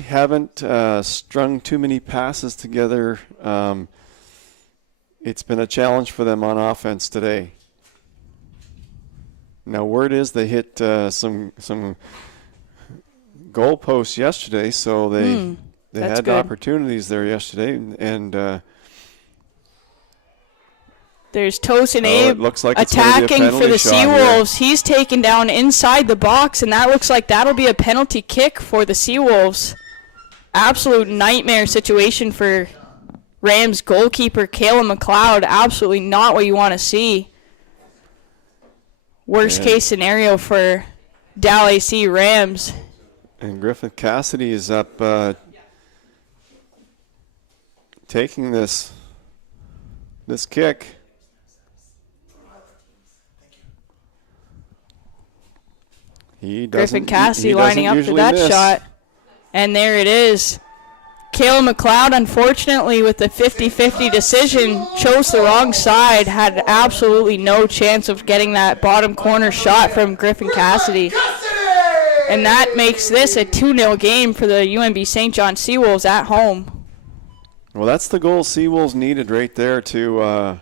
haven't strung too many passes together. It's been a challenge for them on offense today. Now, word is they hit some goal posts yesterday, so they had good opportunities there yesterday, and there's Tosin Abe looks like attacking for the SeaWolves. He's taken down inside the box, and that looks like that'll be a penalty kick for the SeaWolves. Absolute nightmare situation for Rams goalkeeper Kayla McLeod. Absolutely not what you want to see. Worst case scenario for DAL AC Rams. And Griffin Cassidy is up taking this kick. Griffin Cassidy lining up for that shot. And there it is. Kayla McLeod, unfortunately, with the 50-50 decision, chose the wrong side, had absolutely no chance of getting that bottom corner shot from Griffin Cassidy. And that makes this a 2-0 game for the UNB St. John SeaWolves at home. Well, that's the goal SeaWolves needed right there to...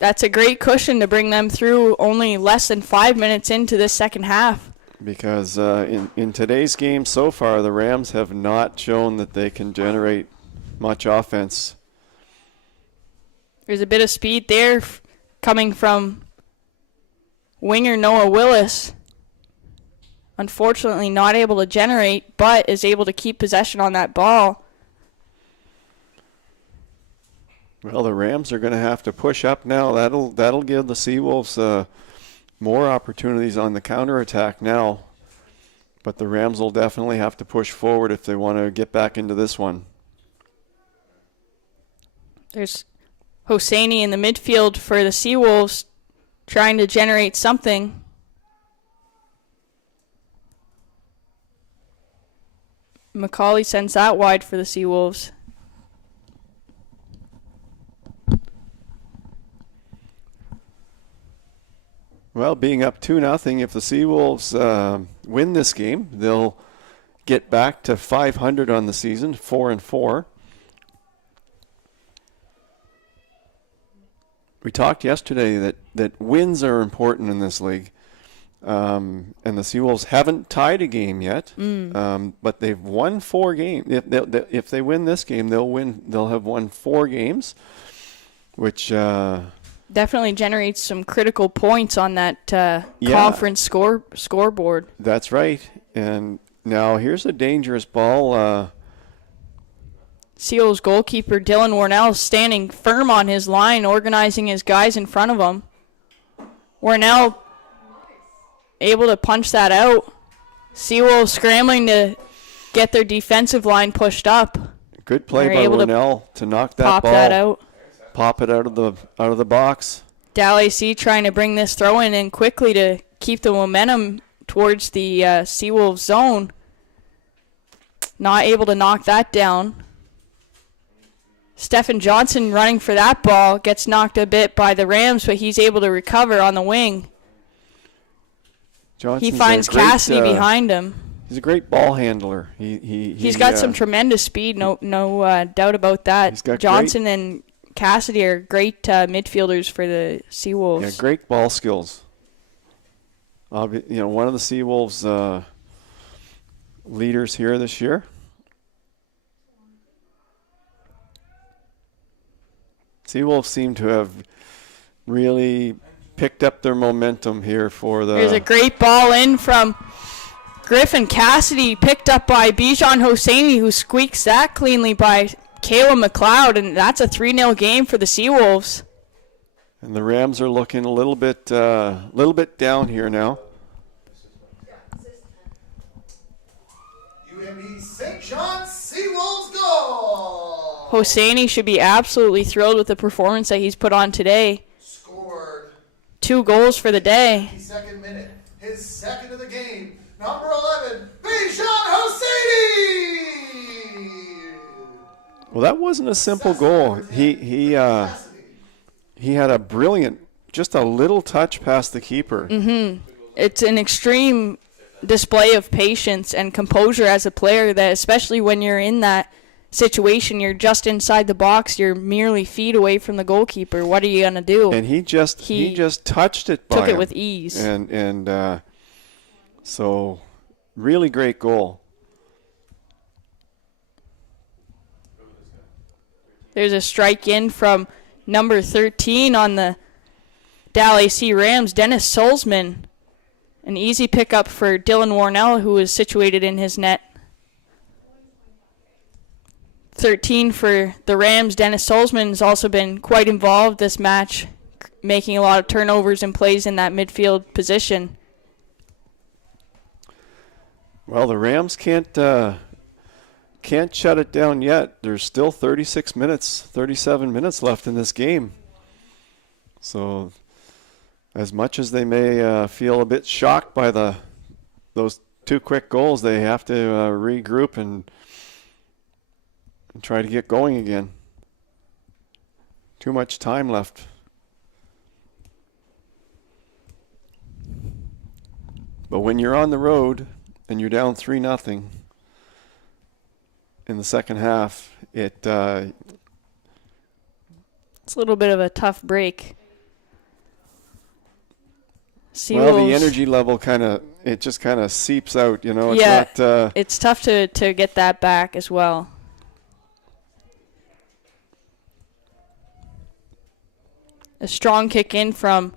That's a great cushion to bring them through only less than 5 minutes into this second half. Because in today's game so far, the Rams have not shown that they can generate much offense. There's a bit of speed there coming from winger Noah Willis. Unfortunately not able to generate, but is able to keep possession on that ball. Well, the Rams are going to have to push up now. That'll give the SeaWolves more opportunities on the counterattack now, but the Rams will definitely have to push forward if they want to get back into this one. There's Hosseini in the midfield for the SeaWolves trying to generate something. McCauley sends that wide for the SeaWolves. Well, being up 2-0, if the SeaWolves win this game, they'll get back to 500 on the season, 4-4. We talked yesterday that wins are important in this league, and the SeaWolves haven't tied a game yet, but they've won 4 games. If they win this game, they'll have won 4 games, which. Definitely generates some critical points on that conference scoreboard. That's right. And now here's a dangerous ball. Seals goalkeeper Dylan Warnell standing firm on his line, organizing his guys in front of him. Warnell able to punch that out. SeaWolves scrambling to get their defensive line pushed up. Good play by Warnell to knock that pop ball. That out. Pop it out of the box. DAL AC trying to bring this throw in quickly to keep the momentum towards the SeaWolves zone. Not able to knock that down. Stephen Johnson running for that ball, gets knocked a bit by the Rams, but he's able to recover on the wing. Johnson's he finds Cassidy behind him. He's a great ball handler. He's got some tremendous speed, no doubt about that. Johnson and Cassidy are great midfielders for the SeaWolves. Yeah, great ball skills. One of the SeaWolves leaders here this year. SeaWolves seem to have really picked up their momentum here for the... There's a great ball in from Griffin Cassidy, picked up by Bijan Hosseini, who squeaks that cleanly by Kayla McLeod, and that's a 3-0 game for the SeaWolves. And the Rams are looking a little bit down here now. St. John's SeaWolves goal! Hosseini should be absolutely thrilled with the performance that he's put on today. Scored. 2 goals for the day. 52nd minute, his second of the game. Number 11, Bijan Hosseini! Well, that wasn't a simple goal. He had a brilliant, just a little touch past the keeper. Mm-hmm. It's an extreme display of patience and composure as a player, that especially when you're in that situation, you're just inside the box, you're merely feet away from the goalkeeper. What are you going to do? And he just touched it by took him. It with ease. And so really great goal. There's a strike in from number 13 on the DAL AC Rams, Dennis Solzman. An easy pickup for Dylan Warnell, who is situated in his net. 13 for the Rams. Dennis Solzman has also been quite involved this match, making a lot of turnovers and plays in that midfield position. Well, the Rams can't shut it down yet. There's still 37 minutes left in this game. So as much as they may feel a bit shocked by those 2 quick goals, they have to regroup and try to get going again. Too much time left. But when you're on the road and you're down 3-0 in the second half, it's a little bit of a tough break. Well, the energy level just kind of seeps out, It's not, it's tough to get that back as well. A strong kick in from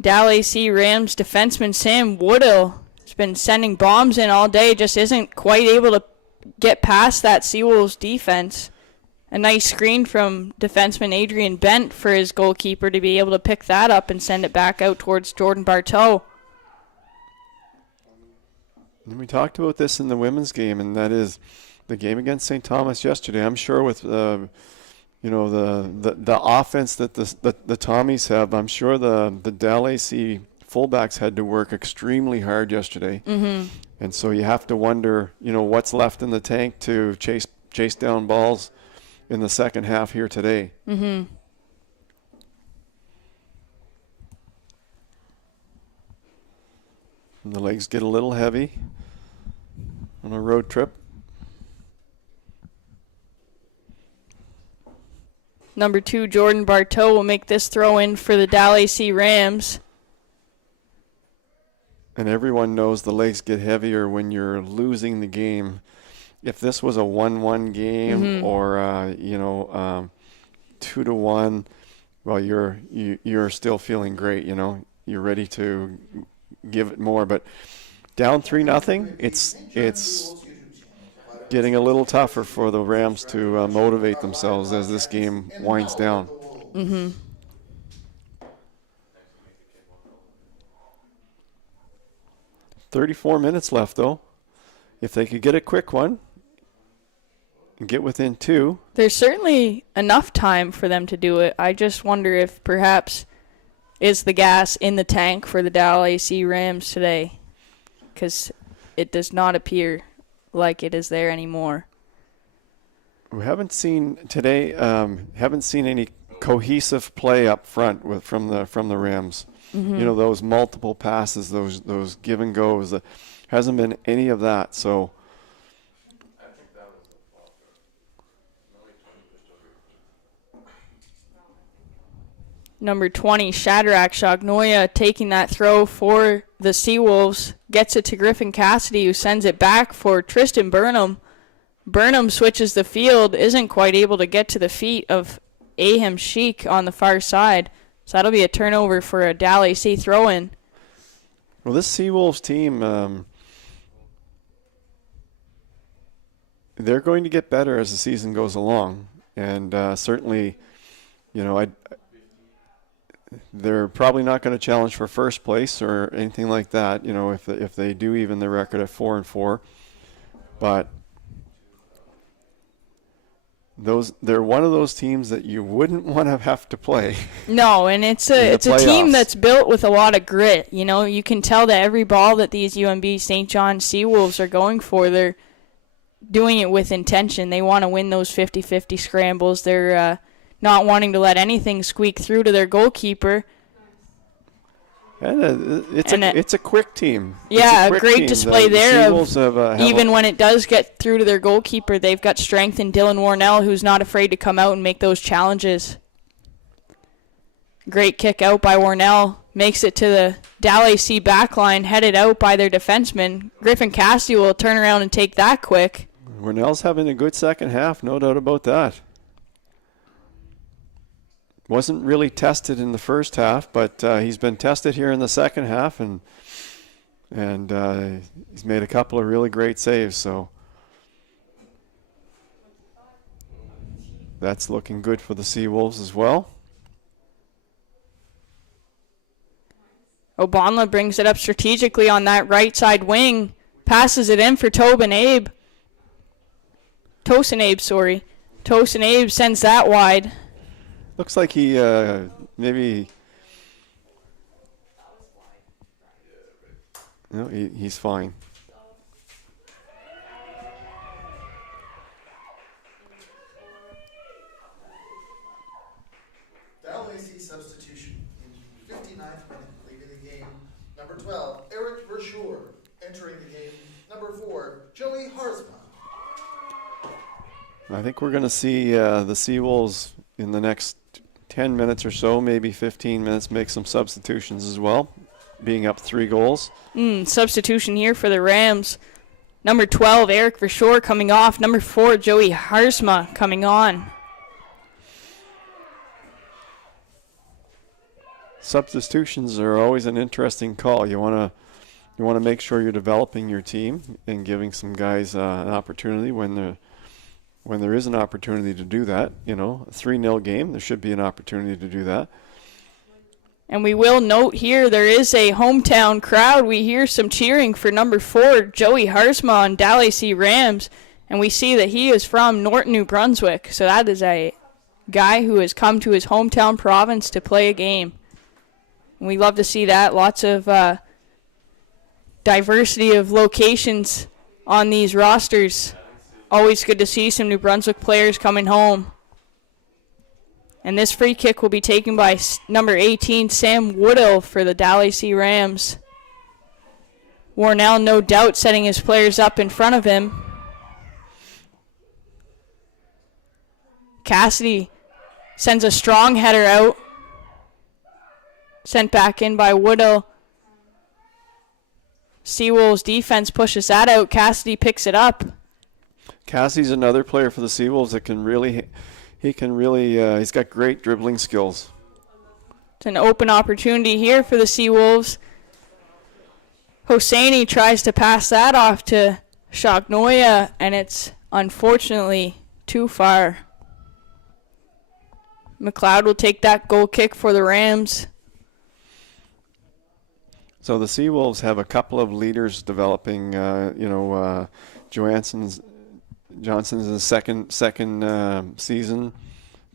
DAL AC Rams defenseman Sam Woodill. Has been sending bombs in all day, just isn't quite able to get past that SeaWolves defense. A nice screen from defenseman Adrian Bent for his goalkeeper to be able to pick that up and send it back out towards Jordan Bartow. And we talked about this in the women's game, and that is the game against St. Thomas yesterday. I'm sure with the offense that the Tommies have, I'm sure the DAL AC fullbacks had to work extremely hard yesterday. Mm-hmm. And so you have to wonder, what's left in the tank to chase down balls in the second half here today. Mm-hmm. And the legs get a little heavy on a road trip. Number 2, Jordan Bartow, will make this throw in for the DAL AC Rams. And everyone knows the legs get heavier when you're losing the game. If this was a 1-1 game, mm-hmm. or 2-1, well, you're still feeling great. You know, you're ready to give it more. But down 3-0, it's getting a little tougher for the Rams to motivate themselves as this game winds down. Mm-hmm. 34 minutes left, though. If they could get a quick one and get within 2. There's certainly enough time for them to do it. I just wonder if perhaps is the gas in the tank for the DAL AC Rams today, because it does not appear like it is there anymore. We haven't seen today. Haven't seen any cohesive play up front from the Rams. Mm-hmm. You know, those multiple passes, those give and goes. Hasn't been any of that. So Number 20, Shadrach Shagnoya, taking that throw for the SeaWolves, gets it to Griffin Cassidy, who sends it back for Tristan Burnham. Burnham switches the field, isn't quite able to get to the feet of Ahem Sheik on the far side. So that'll be a turnover for a DAL AC throw-in. Well, this SeaWolves team, they're going to get better as the season goes along. And certainly, you know, they're probably not going to challenge for first place or anything like that, you know, if they do even their record at 4-4. But they're one of those teams that you wouldn't want to have to play. No, and it's a team that's built with a lot of grit. You know, you can tell that every ball that these UNB St. John SeaWolves are going for, they're doing it with intention. They want to win those 50-50 scrambles. They're not wanting to let anything squeak through to their goalkeeper. And it's a quick team. Yeah, a great team. display there. Have when it does get through to their goalkeeper, they've got strength in Dylan Warnell, who's not afraid to come out and make those challenges. Great kick out by Warnell. Makes it to the DAL AC backline, headed out by their defenseman. Griffin Cassidy will turn around and take that quick. Warnell's having a good second half, no doubt about that. Wasn't really tested in the first half, but he's been tested here in the second half, and he's made a couple of really great saves. So that's looking good for the SeaWolves as well. Obonla brings it up strategically on that right side wing, passes it in for Tosin Abe, Tosin Abe sends that wide. Looks like he maybe. No, he's fine. DAL AC substitution in 59th minute, leaving the game. Number 12, Eric Verschoor. Entering the game, number 4, Joey Harsma. I think we're going to see the SeaWolves in the next 10 minutes or so, maybe 15 minutes, make some substitutions as well, being up 3 goals. Substitution here for the Rams. Number 12, Eric Verschoor coming off. Number 4, Joey Harsma coming on. Substitutions are always an interesting call. You want to make sure you're developing your team and giving some guys an opportunity when there is an opportunity to do that. You know, a 3-0 game, there should be an opportunity to do that. And we will note here there is a hometown crowd. We hear some cheering for number 4, Joey Harsma on DAL AC Rams. And we see that he is from Norton, New Brunswick. So that is a guy who has come to his hometown province to play a game. And we love to see that. Lots of diversity of locations on these rosters. Always good to see some New Brunswick players coming home. And this free kick will be taken by number 18, Sam Woodill, for the DAL AC Rams. Warnell, no doubt, setting his players up in front of him. Cassidy sends a strong header out. Sent back in by Woodill. SeaWolves defense pushes that out. Cassidy picks it up. Cassidy's another player for the SeaWolves that can really, he's got great dribbling skills. It's an open opportunity here for the SeaWolves. Hosseini tries to pass that off to Shagnoya, and it's unfortunately too far. McLeod will take that goal kick for the Rams. So the SeaWolves have a couple of leaders developing. Johnson's second season,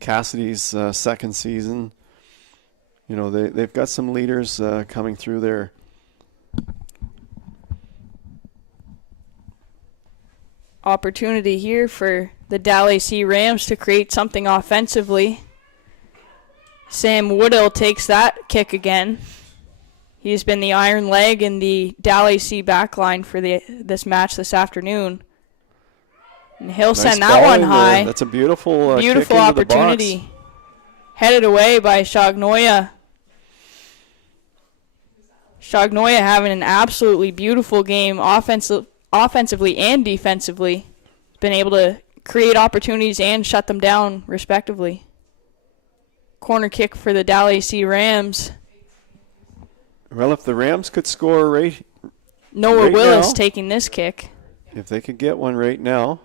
Cassidy's second season. They've got some leaders coming through there. Opportunity here for the DAL AC Rams to create something offensively. Sam Woodill takes that kick again. He's been the iron leg in the DAL AC backline for this match this afternoon. And he'll send that one high. That's a beautiful beautiful kick into opportunity. The box. Headed away by Shagnoya. Shagnoya having an absolutely beautiful game offensively and defensively. Been able to create opportunities and shut them down respectively. Corner kick for the DAL AC Rams. Well, if the Rams could score Noah Willis now, taking this kick. If they could get one right now.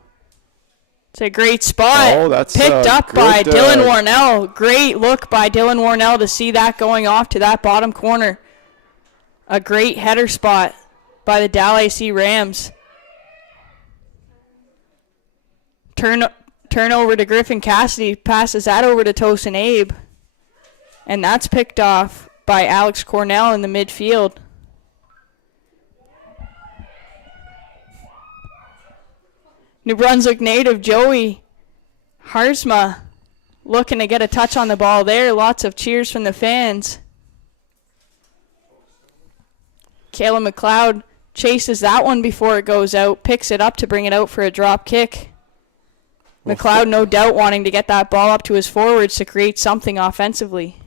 It's a great spot. Oh, that's picked up good, by Dylan Warnell. Great look by Dylan Warnell to see that going off to that bottom corner. A great header spot by the DAL AC Rams. Turnover to Griffin Cassidy. Passes that over to Tosin Abe. And that's picked off by Alex Cornell in the midfield. New Brunswick native Joey Harsma looking to get a touch on the ball there. Lots of cheers from the fans. Kayla McLeod chases that one before it goes out, picks it up to bring it out for a drop kick. McLeod no doubt wanting to get that ball up to his forwards to create something offensively.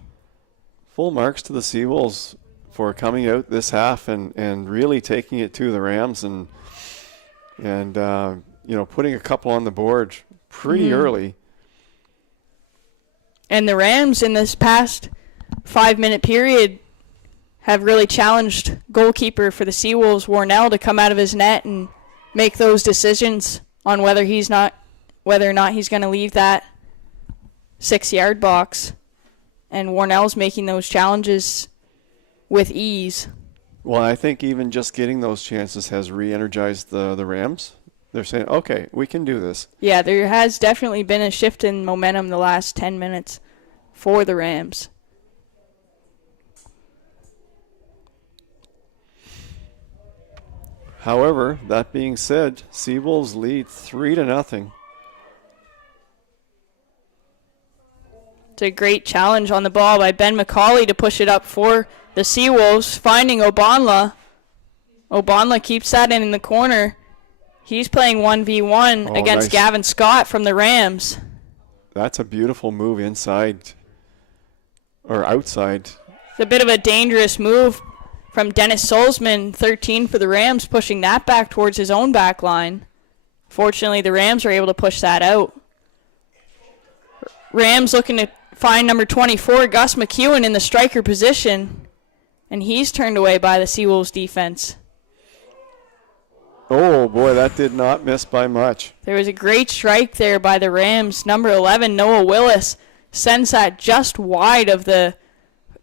Full marks to the SeaWolves for coming out this half and really taking it to the Rams and putting a couple on the board pretty early. And the Rams in this past 5-minute period have really challenged goalkeeper for the SeaWolves, Warnell, to come out of his net and make those decisions on whether or not he's going to leave that 6-yard box. And Warnell's making those challenges with ease. Well, I think even just getting those chances has re-energized the Rams. They're saying, okay, we can do this. Yeah, there has definitely been a shift in momentum the last 10 minutes for the Rams. However, that being said, SeaWolves lead 3-0. It's a great challenge on the ball by Ben McCauley to push it up for the SeaWolves, finding Obanla. Obanla keeps that in the corner. He's playing 1v1 against nice. Gavin Scott from the Rams. That's a beautiful move inside or outside. It's a bit of a dangerous move from Dennis Solzman, 13 for the Rams, pushing that back towards his own back line. Fortunately, the Rams are able to push that out. Rams looking to find number 24, Gus McEwen, in the striker position, and he's turned away by the SeaWolves defense. Oh, boy, that did not miss by much. There was a great strike there by the Rams. Number 11, Noah Willis, sends that just wide of the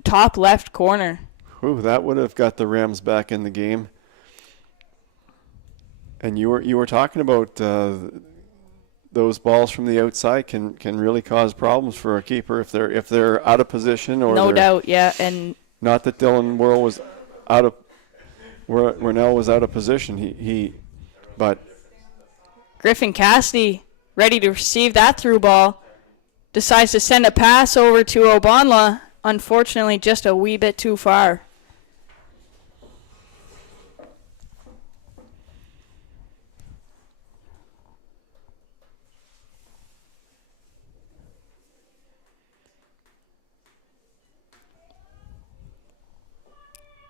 top left corner. Ooh, that would have got the Rams back in the game. And you were talking about those balls from the outside can really cause problems for a keeper if they're out of position or no doubt, yeah. And not that Dylan Warnell was out of position. But Griffin Cassidy ready to receive that through ball, decides to send a pass over to Obanla. Unfortunately, just a wee bit too far.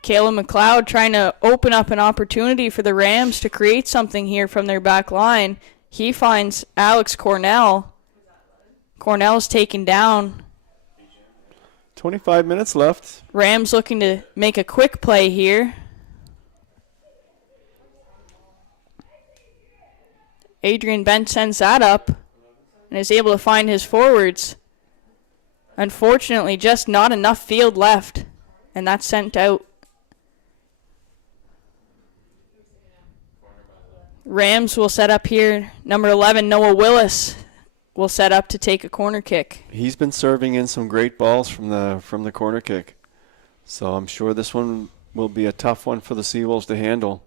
Kayla McLeod trying to open up an opportunity for the Rams to create something here from their back line. He finds Alex Cornell. Cornell's taken down. 25 minutes left. Rams looking to make a quick play here. Adrian Bent sends that up and is able to find his forwards. Unfortunately, just not enough field left, and that's sent out. Rams will set up here. Number 11, Noah Willis, will set up to take a corner kick. He's been serving in some great balls from the corner kick. So I'm sure this one will be a tough one for the SeaWolves to handle.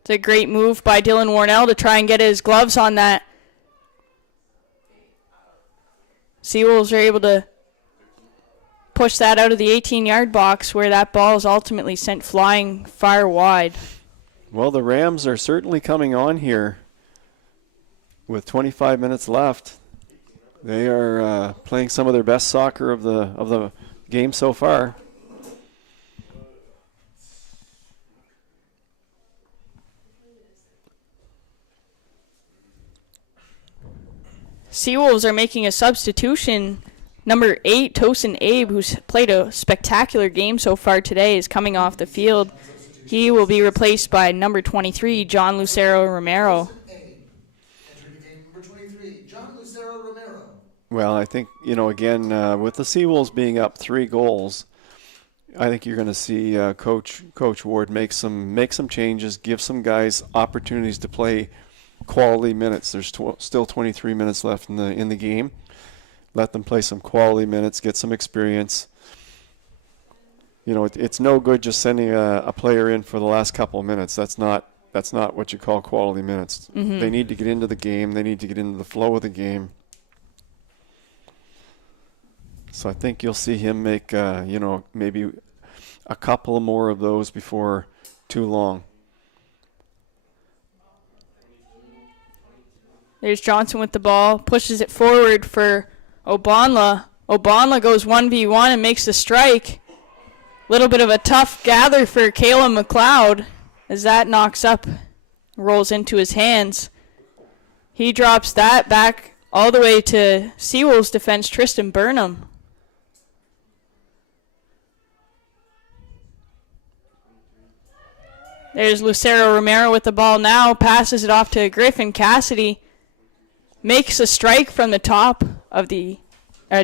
It's a great move by Dylan Warnell to try and get his gloves on that. SeaWolves are able to push that out of the 18-yard box where that ball is ultimately sent flying far wide. Well, the Rams are certainly coming on here with 25 minutes left. They are playing some of their best soccer of the game so far. SeaWolves are making a substitution. Number 8, Tosin Abe, who's played a spectacular game so far today, is coming off the field. He will be replaced by number 23, John Lucero Romero. Well, I think, again, with the SeaWolves being up 3 goals, I think you're going to see Coach Ward make some changes, give some guys opportunities to play quality minutes. There's still 23 minutes left in the game. Let them play some quality minutes, get some experience. It's no good just sending a player in for the last couple of minutes. That's not what you call quality minutes. Mm-hmm. They need to get into the game. They need to get into the flow of the game. So I think you'll see him make maybe a couple more of those before too long. There's Johnson with the ball, pushes it forward for Obanla. Obanla goes 1v1 and makes the strike. Little bit of a tough gather for Caleb McLeod as that knocks up, rolls into his hands. He drops that back all the way to SeaWolves defense Tristan Burnham. There's Lucero Romero with the ball now, passes it off to Griffin Cassidy. Makes a strike from the top of the,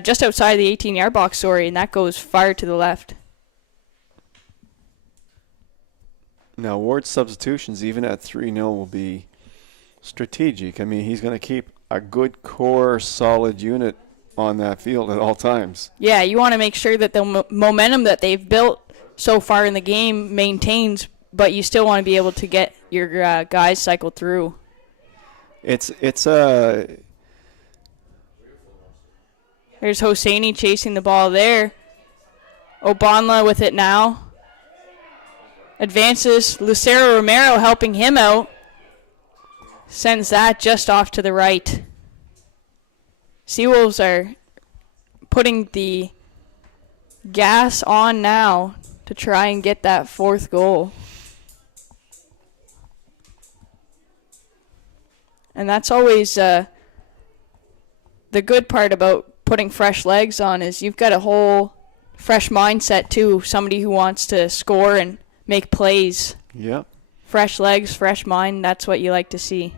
just outside the 18-yard box, and that goes far to the left. Now, Ward's substitutions, even at 3-0, will be strategic. I mean, he's going to keep a good core, solid unit on that field at all times. Yeah, you want to make sure that the momentum that they've built so far in the game maintains, but you still want to be able to get your guys cycled through. There's Hosseini chasing the ball there. Obanla with it now. Advances. Lucero Romero helping him out. Sends that just off to the right. SeaWolves are putting the gas on now to try and get that 4th goal. And that's always the good part about putting fresh legs on is you've got a whole fresh mindset too. Somebody who wants to score and make plays. Yep. Fresh legs, fresh mind, that's what you like to see.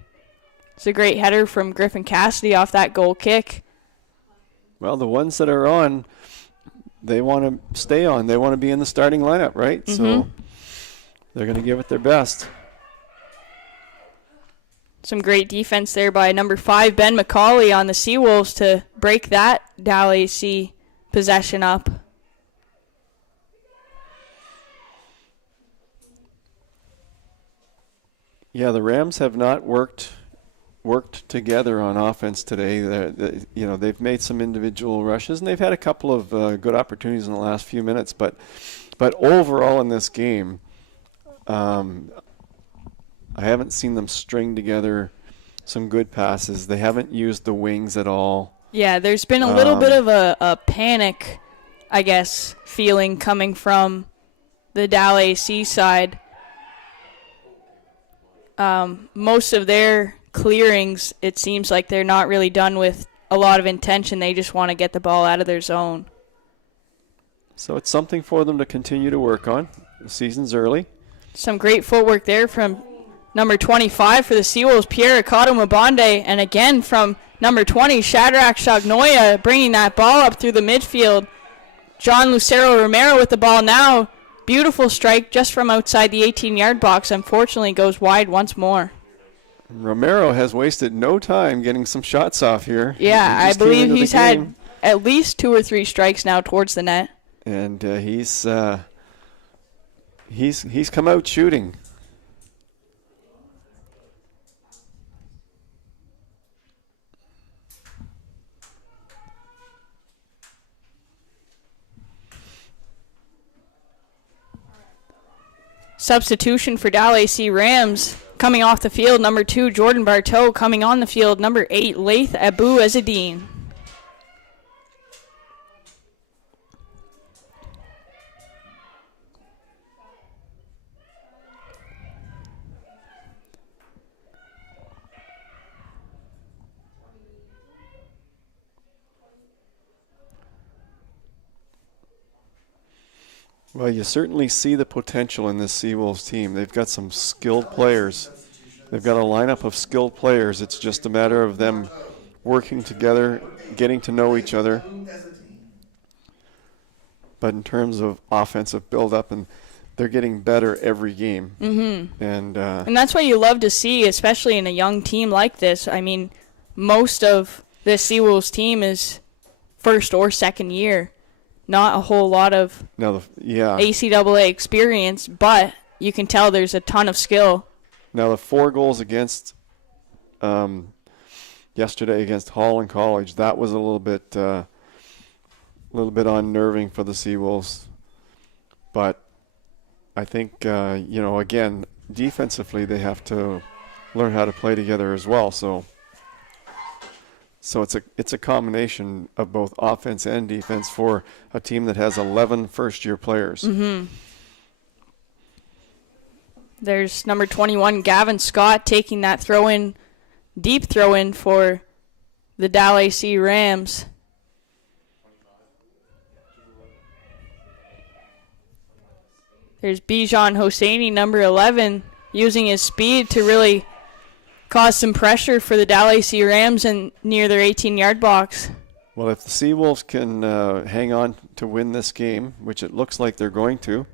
It's a great header from Griffin Cassidy off that goal kick. Well, the ones that are on, they want to stay on. They want to be in the starting lineup, right? Mm-hmm. So they're going to give it their best. Some great defense there by number 5, Ben McCauley on the SeaWolves to break that DAL AC possession up. Yeah, the Rams have not worked together on offense today. They've made some individual rushes, and they've had a couple of good opportunities in the last few minutes. But overall in this game, I haven't seen them string together some good passes. They haven't used the wings at all. Yeah, there's been a little bit of a panic, I guess, feeling coming from the DAL AC side. Most of their clearings, it seems like they're not really done with a lot of intention. They just want to get the ball out of their zone. So it's something for them to continue to work on. The season's early. Some great footwork there from number 25 for the SeaWolves, Pierre Mabonde, and again from number 20, Shadrach Shagnoya, bringing that ball up through the midfield. John Lucero Romero with the ball now. Beautiful strike just from outside the 18-yard box. Unfortunately, goes wide once more. Romero has wasted no time getting some shots off here. Yeah, I believe he's had at least 2 or 3 strikes now towards the net. And he's come out shooting. Substitution for DAL AC Rams. Coming off the field, number 2, Jordan Barteau. Coming on the field, number 8, Laith Abu Ezzedine. Well, you certainly see the potential in this SeaWolves team. They've got some skilled players. They've got a lineup of skilled players. It's just a matter of them working together, getting to know each other. But in terms of offensive build-up, and they're getting better every game. Mm-hmm. And that's what you love to see, especially in a young team like this. I mean, most of this SeaWolves team is first or second year. Not a whole lot of ACAA experience, but you can tell there's a ton of skill. Now the 4 goals against yesterday against Holland College, that was a little bit unnerving for the SeaWolves. But I think again, defensively they have to learn how to play together as well. So it's a combination of both offense and defense for a team that has 11 first-year players. Mm-hmm. There's number 21, Gavin Scott, taking that deep throw-in for the DAL AC Rams. There's Bijan Hosseini, number 11, using his speed to really cause some pressure for the DAL AC Rams and near their 18-yard box. Well, if the SeaWolves can hang on to win this game, which it looks like they're going to,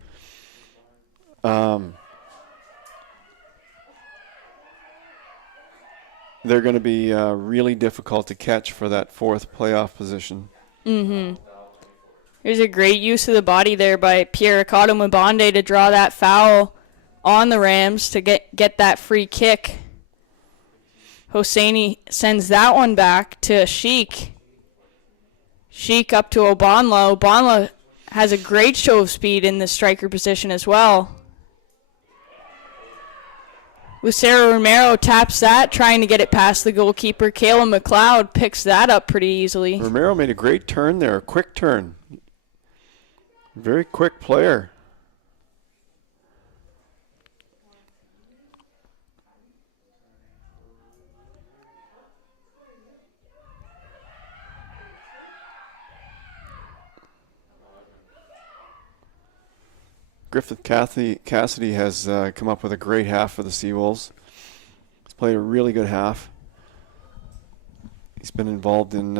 they're going to be really difficult to catch for that 4th playoff position. Mm-hmm. There's a great use of the body there by Pierre Mabonde to draw that foul on the Rams to get that free kick. Hosseini sends that one back to Sheik. Sheik up to Obanla. Obanla has a great show of speed in the striker position as well. Lucero Romero taps that, trying to get it past the goalkeeper. Caleb McLeod picks that up pretty easily. Romero made a great turn there, a quick turn. Very quick player. Griffith Cassidy has come up with a great half for the SeaWolves. He's played a really good half. He's been involved in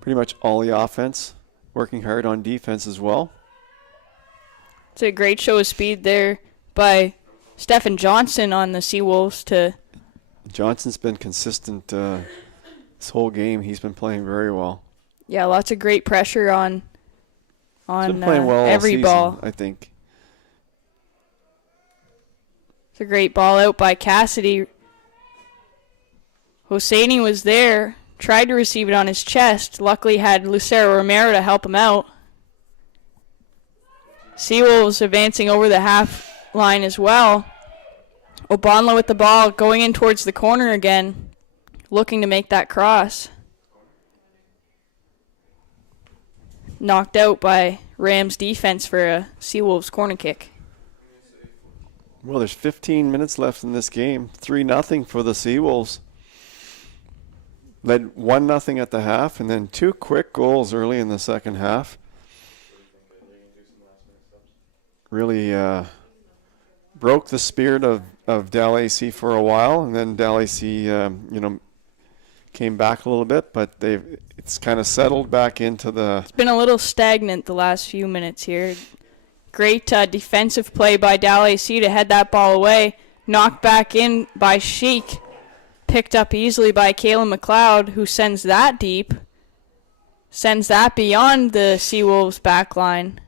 pretty much all the offense, working hard on defense as well. It's a great show of speed there by Stephen Johnson on the SeaWolves. Johnson's been consistent this whole game. He's been playing very well. Yeah, lots of great pressure on He's been playing well every all season, ball. I think. It's a great ball out by Cassidy. Hosseini was there, tried to receive it on his chest. Luckily had Lucero Romero to help him out. SeaWolves advancing over the half line as well. Obanla with the ball going in towards the corner again, looking to make that cross. Knocked out by Rams defense for a SeaWolves corner kick. Well, there's 15 minutes left in this game. 3-0 for the SeaWolves. led 1-0 at the half, and then 2 quick goals early in the second half. Really broke the spirit of DAL AC for a while, and then DAL AC, came back a little bit, but it's kind of settled back into the... It's been a little stagnant the last few minutes here. Great defensive play by DAL AC to head that ball away. Knocked back in by Sheik. Picked up easily by Kayla McLeod, who sends that deep. Sends that beyond the SeaWolves back line.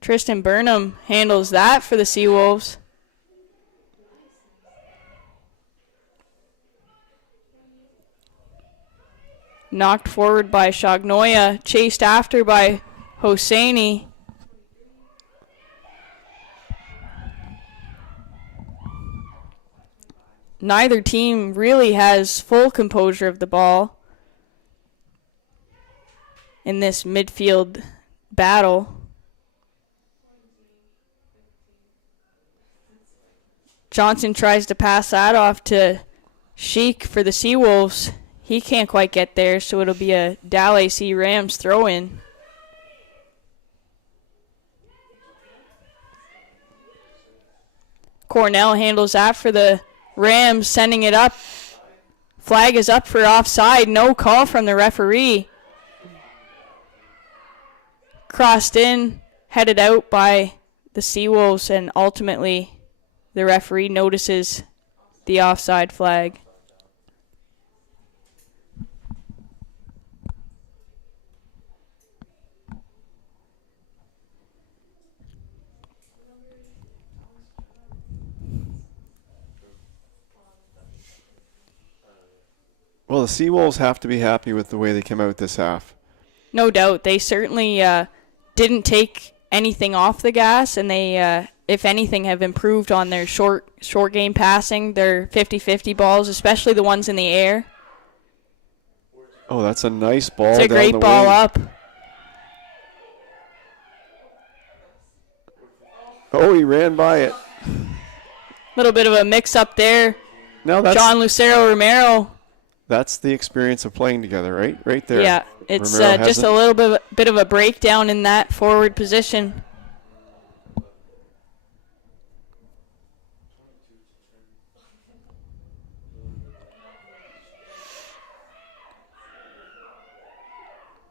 Tristan Burnham handles that for the SeaWolves. Knocked forward by Shagnoya, chased after by Hosseini. Neither team really has full composure of the ball in this midfield battle. Johnson tries to pass that off to Sheik for the SeaWolves. He can't quite get there, so it'll be a DAL AC Rams throw-in. Cornell handles that for the Rams, sending it up. Flag is up for offside. No call from the referee. Crossed in, headed out by the SeaWolves, and ultimately the referee notices the offside flag. Well, the SeaWolves have to be happy with the way they came out this half. No doubt. They certainly didn't take anything off the gas, and they, if anything, have improved on their short game passing, their 50-50 balls, especially the ones in the air. Oh, that's a nice ball. It's a great down the ball wing. up. Oh, he ran by it. Little bit of a mix-up there. Now that's John Lucero Romero. That's the experience of playing together, right? Right there. Yeah, it's Romero just a little bit of a breakdown in that forward position.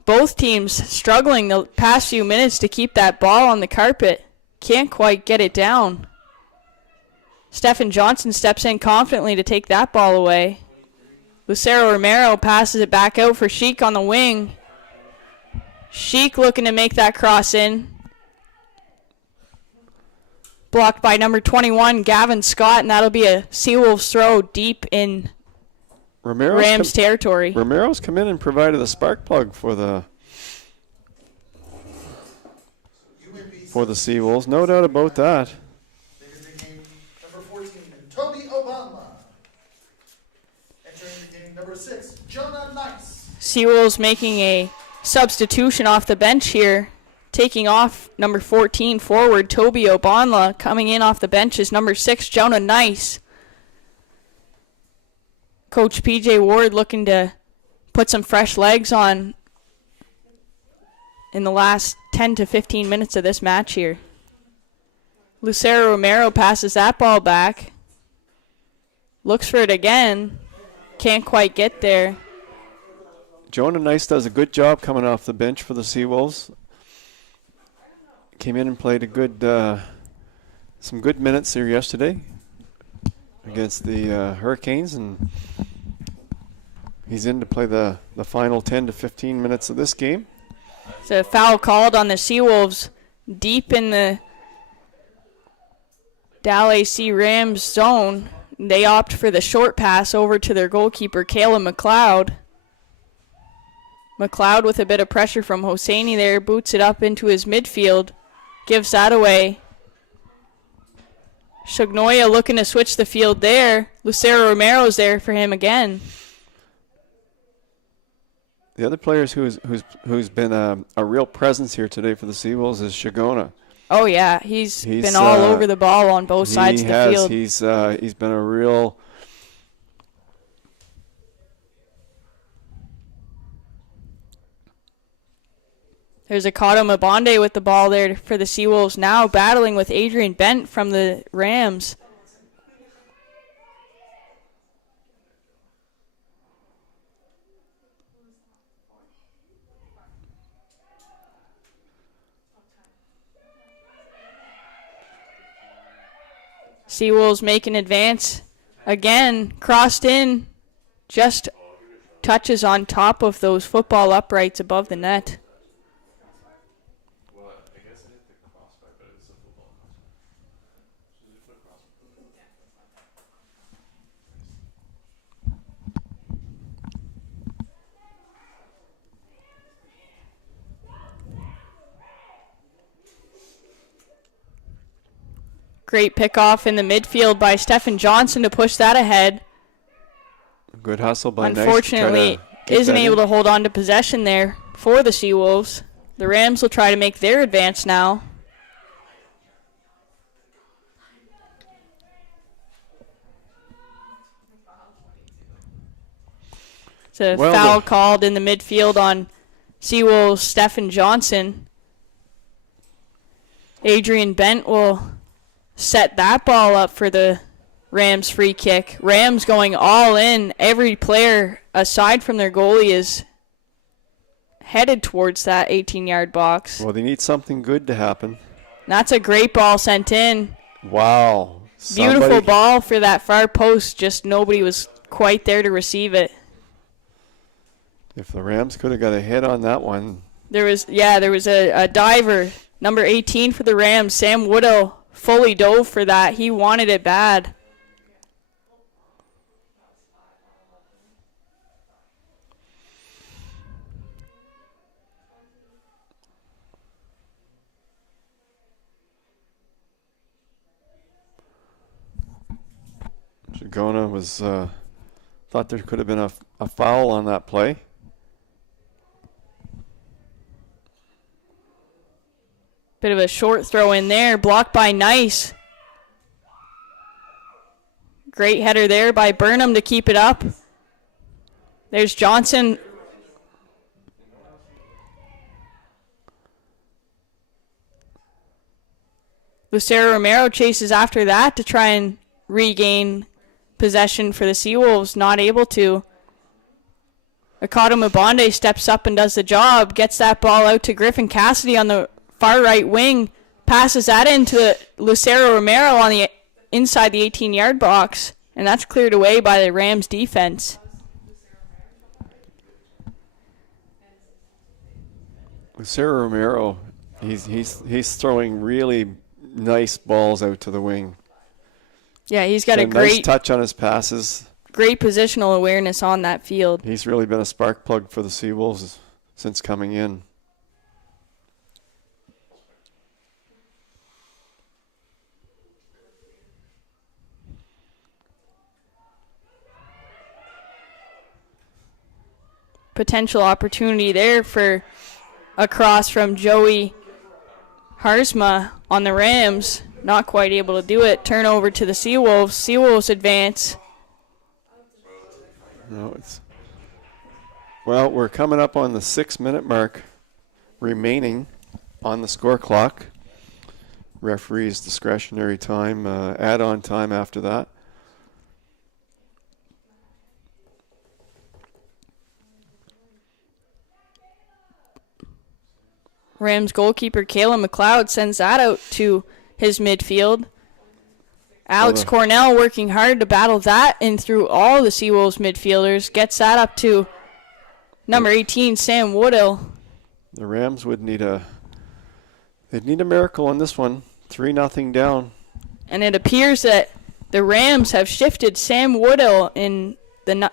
Both teams struggling the past few minutes to keep that ball on the carpet. Can't quite get it down. Stephen Johnson steps in confidently to take that ball away. Lucero Romero passes it back out for Sheik on the wing. Sheik looking to make that cross in. Blocked by number 21, Gavin Scott, and that'll be a SeaWolves throw deep in Rams territory. Romero's come in and provided a spark plug for the SeaWolves. No doubt about that. Number 14, Toby Obama. Entering the game, number 6, Jonah Nice. SeaWolves making a substitution off the bench here. Taking off number 14 forward, Toby Obanla. Coming in off the bench is number 6, Jonah Nice. Coach PJ Ward looking to put some fresh legs on in the last 10 to 15 minutes of this match here. Lucero Romero passes that ball back. Looks for it again. Can't quite get there. Jonah Nice does a good job coming off the bench for the SeaWolves. Came in and played a good, some good minutes here yesterday against the Hurricanes, and he's in to play the final 10 to 15 minutes of this game. It's a foul called on the SeaWolves deep in the DAL AC Rams zone. They opt for the short pass over to their goalkeeper, Kayla McLeod. McLeod with a bit of pressure from Hosseini there, boots it up into his midfield, gives that away. Shagnoya looking to switch the field there. Lucero Romero's there for him again. The other players who's been a real presence here today for the SeaWolves is Shagona. Oh yeah, he's been all over the ball on both sides of the field. He's been a real There's Akato Mabonde with the ball there for the SeaWolves, now battling with Adrian Bent from the Rams. SeaWolves make an advance. Again, crossed in, just touches on top of those football uprights above the net. Great pickoff in the midfield by Stephen Johnson to push that ahead. Good hustle by Nice. Unfortunately, isn't able to hold on to possession there for the SeaWolves. The Rams will try to make their advance now. It's a foul called in the midfield on SeaWolves' Stephen Johnson. Adrian Bent will set that ball up for the Rams free kick. Rams going all in. Every player, aside from their goalie, is headed towards that 18-yard box. Well, they need something good to happen. That's a great ball sent in. Wow. Beautiful ball for that far post. Just nobody was quite there to receive it. If the Rams could have got a hit on that one. There was a diver, number 18 for the Rams, Sam Woodall, fully dove for that. He wanted it bad. Shigona was thought there could have been a foul on that play. Bit of a short throw in there, blocked by Nice. Great header there by Burnham to keep it up. There's Johnson. Lucero Romero chases after that to try and regain possession for the SeaWolves, not able to. Akato Mabonde steps up and does the job, gets that ball out to Griffin Cassidy on the far right wing, passes that into Lucero Romero on the inside the 18-yard box, and that's cleared away by the Rams defense. Lucero Romero, he's throwing really nice balls out to the wing. Yeah, he's got a nice great touch on his passes. Great positional awareness on that field. He's really been a spark plug for the SeaWolves since coming in. Potential opportunity there for a cross from Joey Harzma on the Rams. Not quite able to do it. Turnover to the SeaWolves. SeaWolves advance. No, well, we're coming up on the 6-minute mark remaining on the score clock. Referee's discretionary time, add-on time after that. Rams goalkeeper Kayla McLeod sends that out to his midfield. Alex Cornell working hard to battle that in through all the SeaWolves midfielders. Gets that up to number 18, Sam Woodall. The Rams would need they'd need a miracle on this one. 3-0 down. And it appears that the Rams have shifted Sam Woodall in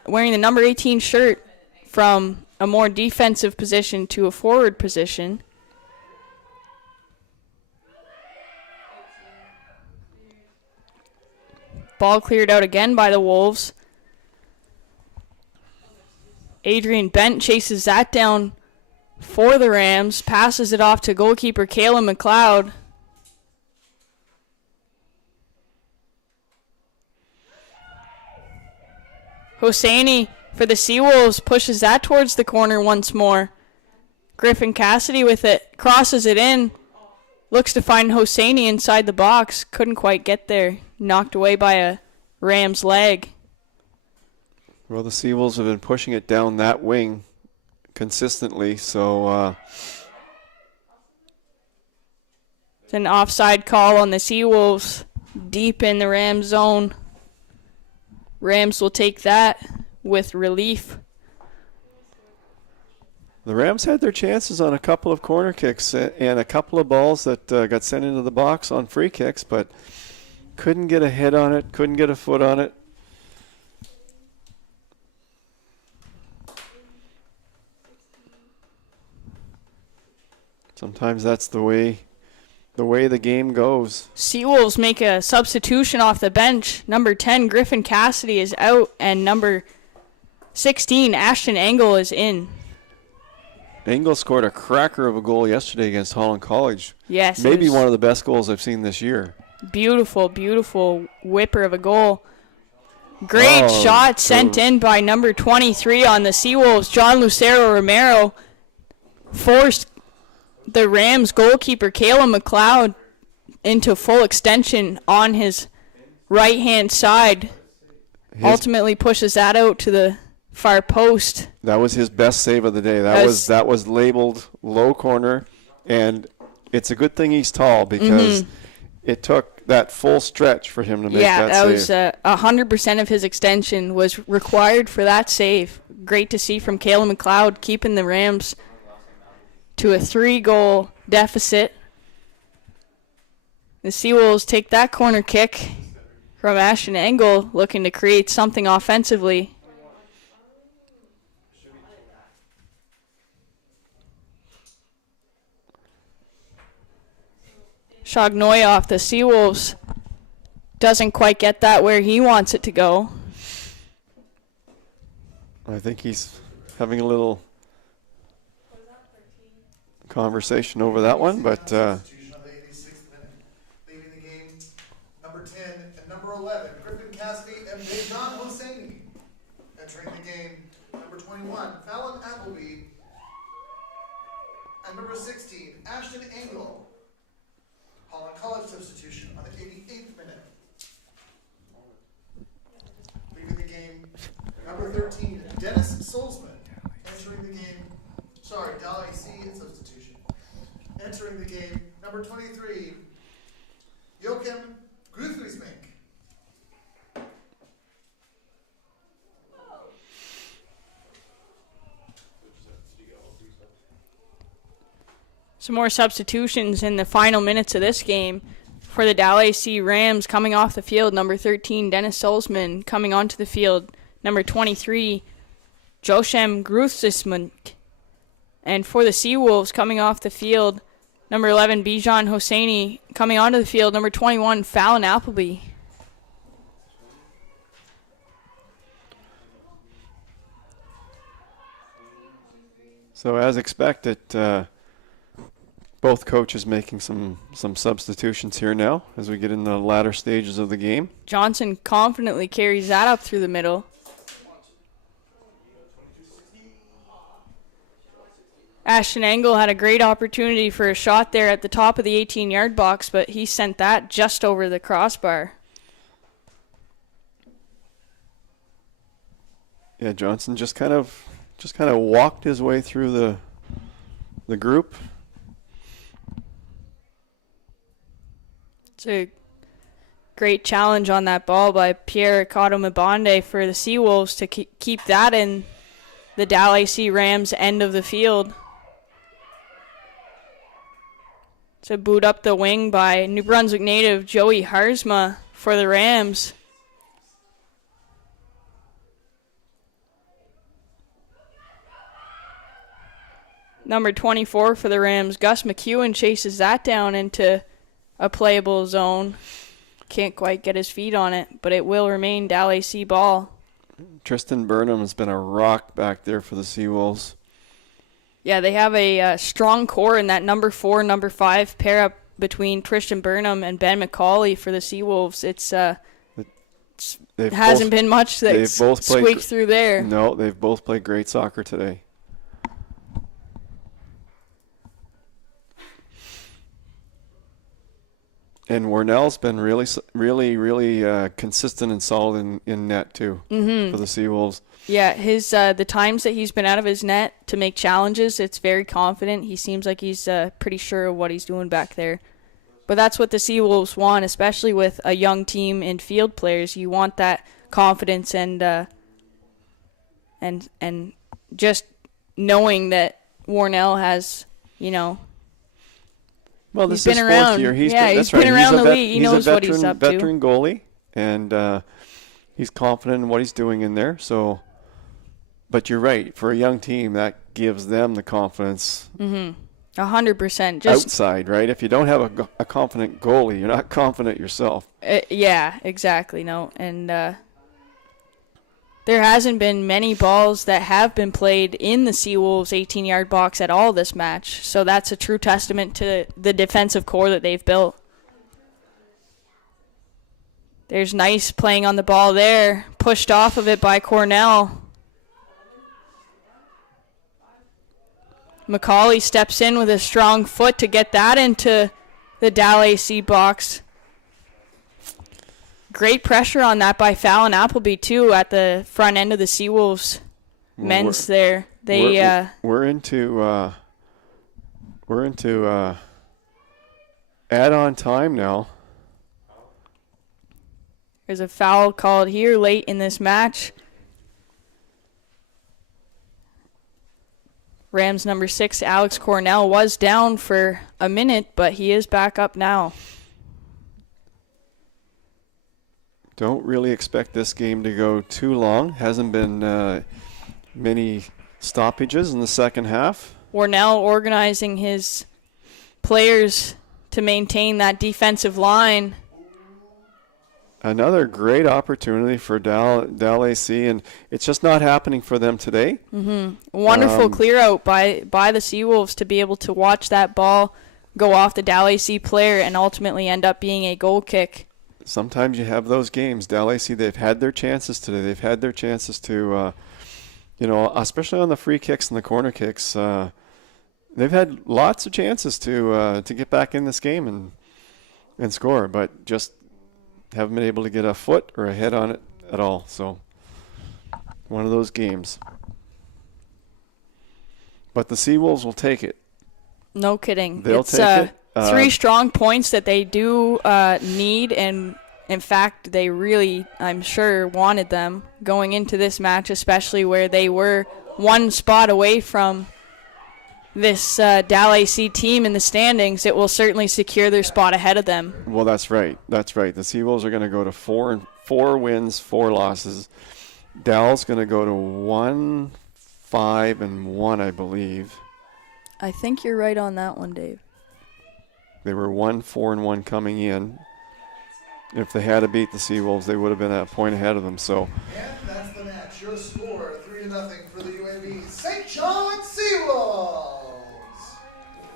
wearing the number 18 shirt from a more defensive position to a forward position. Ball cleared out again by the Wolves. Adrian Bent chases that down for the Rams. Passes it off to goalkeeper Kayla McLeod. Hosseini for the SeaWolves pushes that towards the corner once more. Griffin Cassidy with it, crosses it in, looks to find Hosseini inside the box, couldn't quite get there, knocked away by a Rams leg. Well, the SeaWolves have been pushing it down that wing consistently, so It's an offside call on the SeaWolves deep in the Rams zone. Rams will take that with relief. the Rams had their chances on a couple of corner kicks and a couple of balls that got sent into the box on free kicks, but couldn't get a head on it, couldn't get a foot on it. Sometimes that's the way the game goes. SeaWolves make a substitution off the bench. Number 10, Griffin Cassidy, is out, and number 16, Ashton Engel, is in. Engel scored a cracker of a goal yesterday against Holland College. Yes. Maybe one of the best goals I've seen this year. Beautiful, beautiful whipper of a goal. Great shot sent in by number 23 on the SeaWolves. John Lucero Romero forced the Rams goalkeeper, Kayla McLeod, into full extension on his right-hand side. Ultimately pushes that out to the far post. That was his best save of the day. That was labeled low corner, and it's a good thing he's tall because it took that full stretch for him to make that save. Yeah, that was 100% of his extension was required for that save. Great to see from Kayla McLeod, keeping the Rams to a 3-goal deficit. The SeaWolves take that corner kick from Ashton Engel, looking to create something offensively. Chagnoy off the SeaWolves doesn't quite get that where he wants it to go. I think he's having a little conversation over that one, but Substitution on the 86th minute. Leaving the game, number 10 and number 11, Griffin Cassidy and John Hosseini. Entering the game, number 21, Fallon Appleby. And number 16, Ashton Engel. Holland College substitution on the 88th minute. Leaving the game, number 13, Dennis Solzman. Entering the game, DAL in substitution. Entering the game, number 23, Joachim Gruthrismink. Some more substitutions in the final minutes of this game for the DAL Rams. Coming off the field, number 13, Dennis Solzman. Coming onto the field, number 23, Joachim Gruthrismink. And for the SeaWolves, coming off the field, number 11, Bijan Hosseini. Coming onto the field, number 21, Fallon Appleby. so as expected, both coaches making some substitutions here now as we get in the latter stages of the game. Johnson confidently carries that up through the middle. Ashton Engel had a great opportunity for a shot there at the top of the 18-yard box, but he sent that just over the crossbar. Yeah, Johnson just kind of walked his way through the group. It's a great challenge on that ball by Pierre Mabonde for the SeaWolves to keep that in the DAL AC Rams end of the field. It's a boot up the wing by New Brunswick native Joey Harzma for the Rams. Number 24 for the Rams, Gus McEwen, chases that down into a playable zone. Can't quite get his feet on it, but it will remain DAL AC ball. Tristan Burnham has been a rock back there for the SeaWolves. Yeah, they have a strong core in that number 4, number 5 pair up between Tristan Burnham and Ben McCauley for the SeaWolves. It hasn't been much that's squeaked through there. No, they've both played great soccer today. And Warnell's been really consistent and solid in net too for the SeaWolves. Yeah, his the times that he's been out of his net to make challenges, it's very confident. He seems like he's pretty sure of what he's doing back there. But that's what the SeaWolves want, especially with a young team and field players. You want that confidence and just knowing that Warnell has, Well, he's this been is around. fourth year. He's Been right. around the league. He knows what he's up to. He's a veteran goalie, and he's confident in what he's doing in there. So, but you're right. For a young team, that gives them the confidence. 100%. Just outside, right? If you don't have a confident goalie, you're not confident yourself. Yeah, exactly. No, and there hasn't been many balls that have been played in the SeaWolves 18-yard box at all this match. So that's a true testament to the defensive core that they've built. There's nice playing on the ball there. Pushed off of it by Cornell. McCauley steps in with a strong foot to get that into the DAL AC box. Great pressure on that by Fallon Appleby, too, at the front end of the SeaWolves men's there. We're into add-on time now. There's a foul called here late in this match. Rams number 6, Alex Cornell, was down for a minute, but he is back up now. Don't really expect this game to go too long. Hasn't been many stoppages in the second half. Warnell organizing his players to maintain that defensive line. Another great opportunity for DAL AC, and it's just not happening for them today. Wonderful clear out by the SeaWolves to be able to watch that ball go off the DAL AC player and ultimately end up being a goal kick. Sometimes you have those games. DAL AC, they've had their chances today. They've had their chances to, especially on the free kicks and the corner kicks. They've had lots of chances to get back in this game and score, but just haven't been able to get a foot or a head on it at all. So one of those games. But the SeaWolves will take it. No kidding. They'll take it. 3 strong points that they do need, and in fact, they really, I'm sure, wanted them going into this match, especially where they were one spot away from this DAL AC team in the standings. It will certainly secure their spot ahead of them. Well, that's right. That's right. The SeaWolves are going to go to 4 wins, 4 losses. DAL's going to go to 1-5-1, I believe. I think you're right on that one, Dave. They were 1-4-1 coming in. If they had to beat the SeaWolves, they would have been a point ahead of them. So, and that's the match. Your score, 3-0 for the UNB St. John SeaWolves.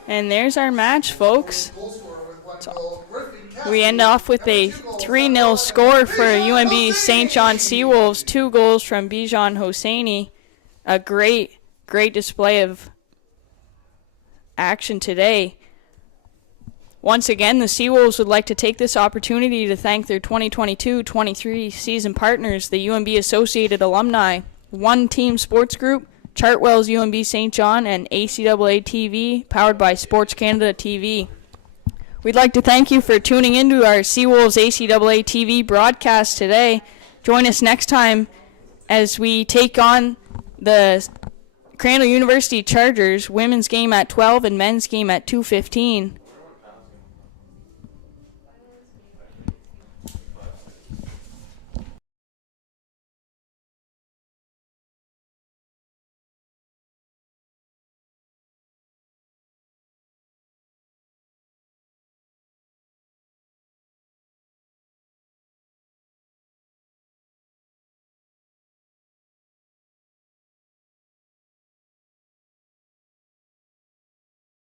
And there's our match, folks. We end off with a 3-0 score for UNB St. John SeaWolves. 2 goals from Bijan Hosseini. A great display of action today. Once again, the SeaWolves would like to take this opportunity to thank their 2022-23 season partners, the UNB Associated Alumni, One Team Sports Group, Chartwell's UNB St. John, and ACAA TV, powered by Sports Canada TV. We'd like to thank you for tuning into our SeaWolves ACAA TV broadcast today. Join us next time as we take on the Crandall University Chargers, women's game at 12 and men's game at 2:15.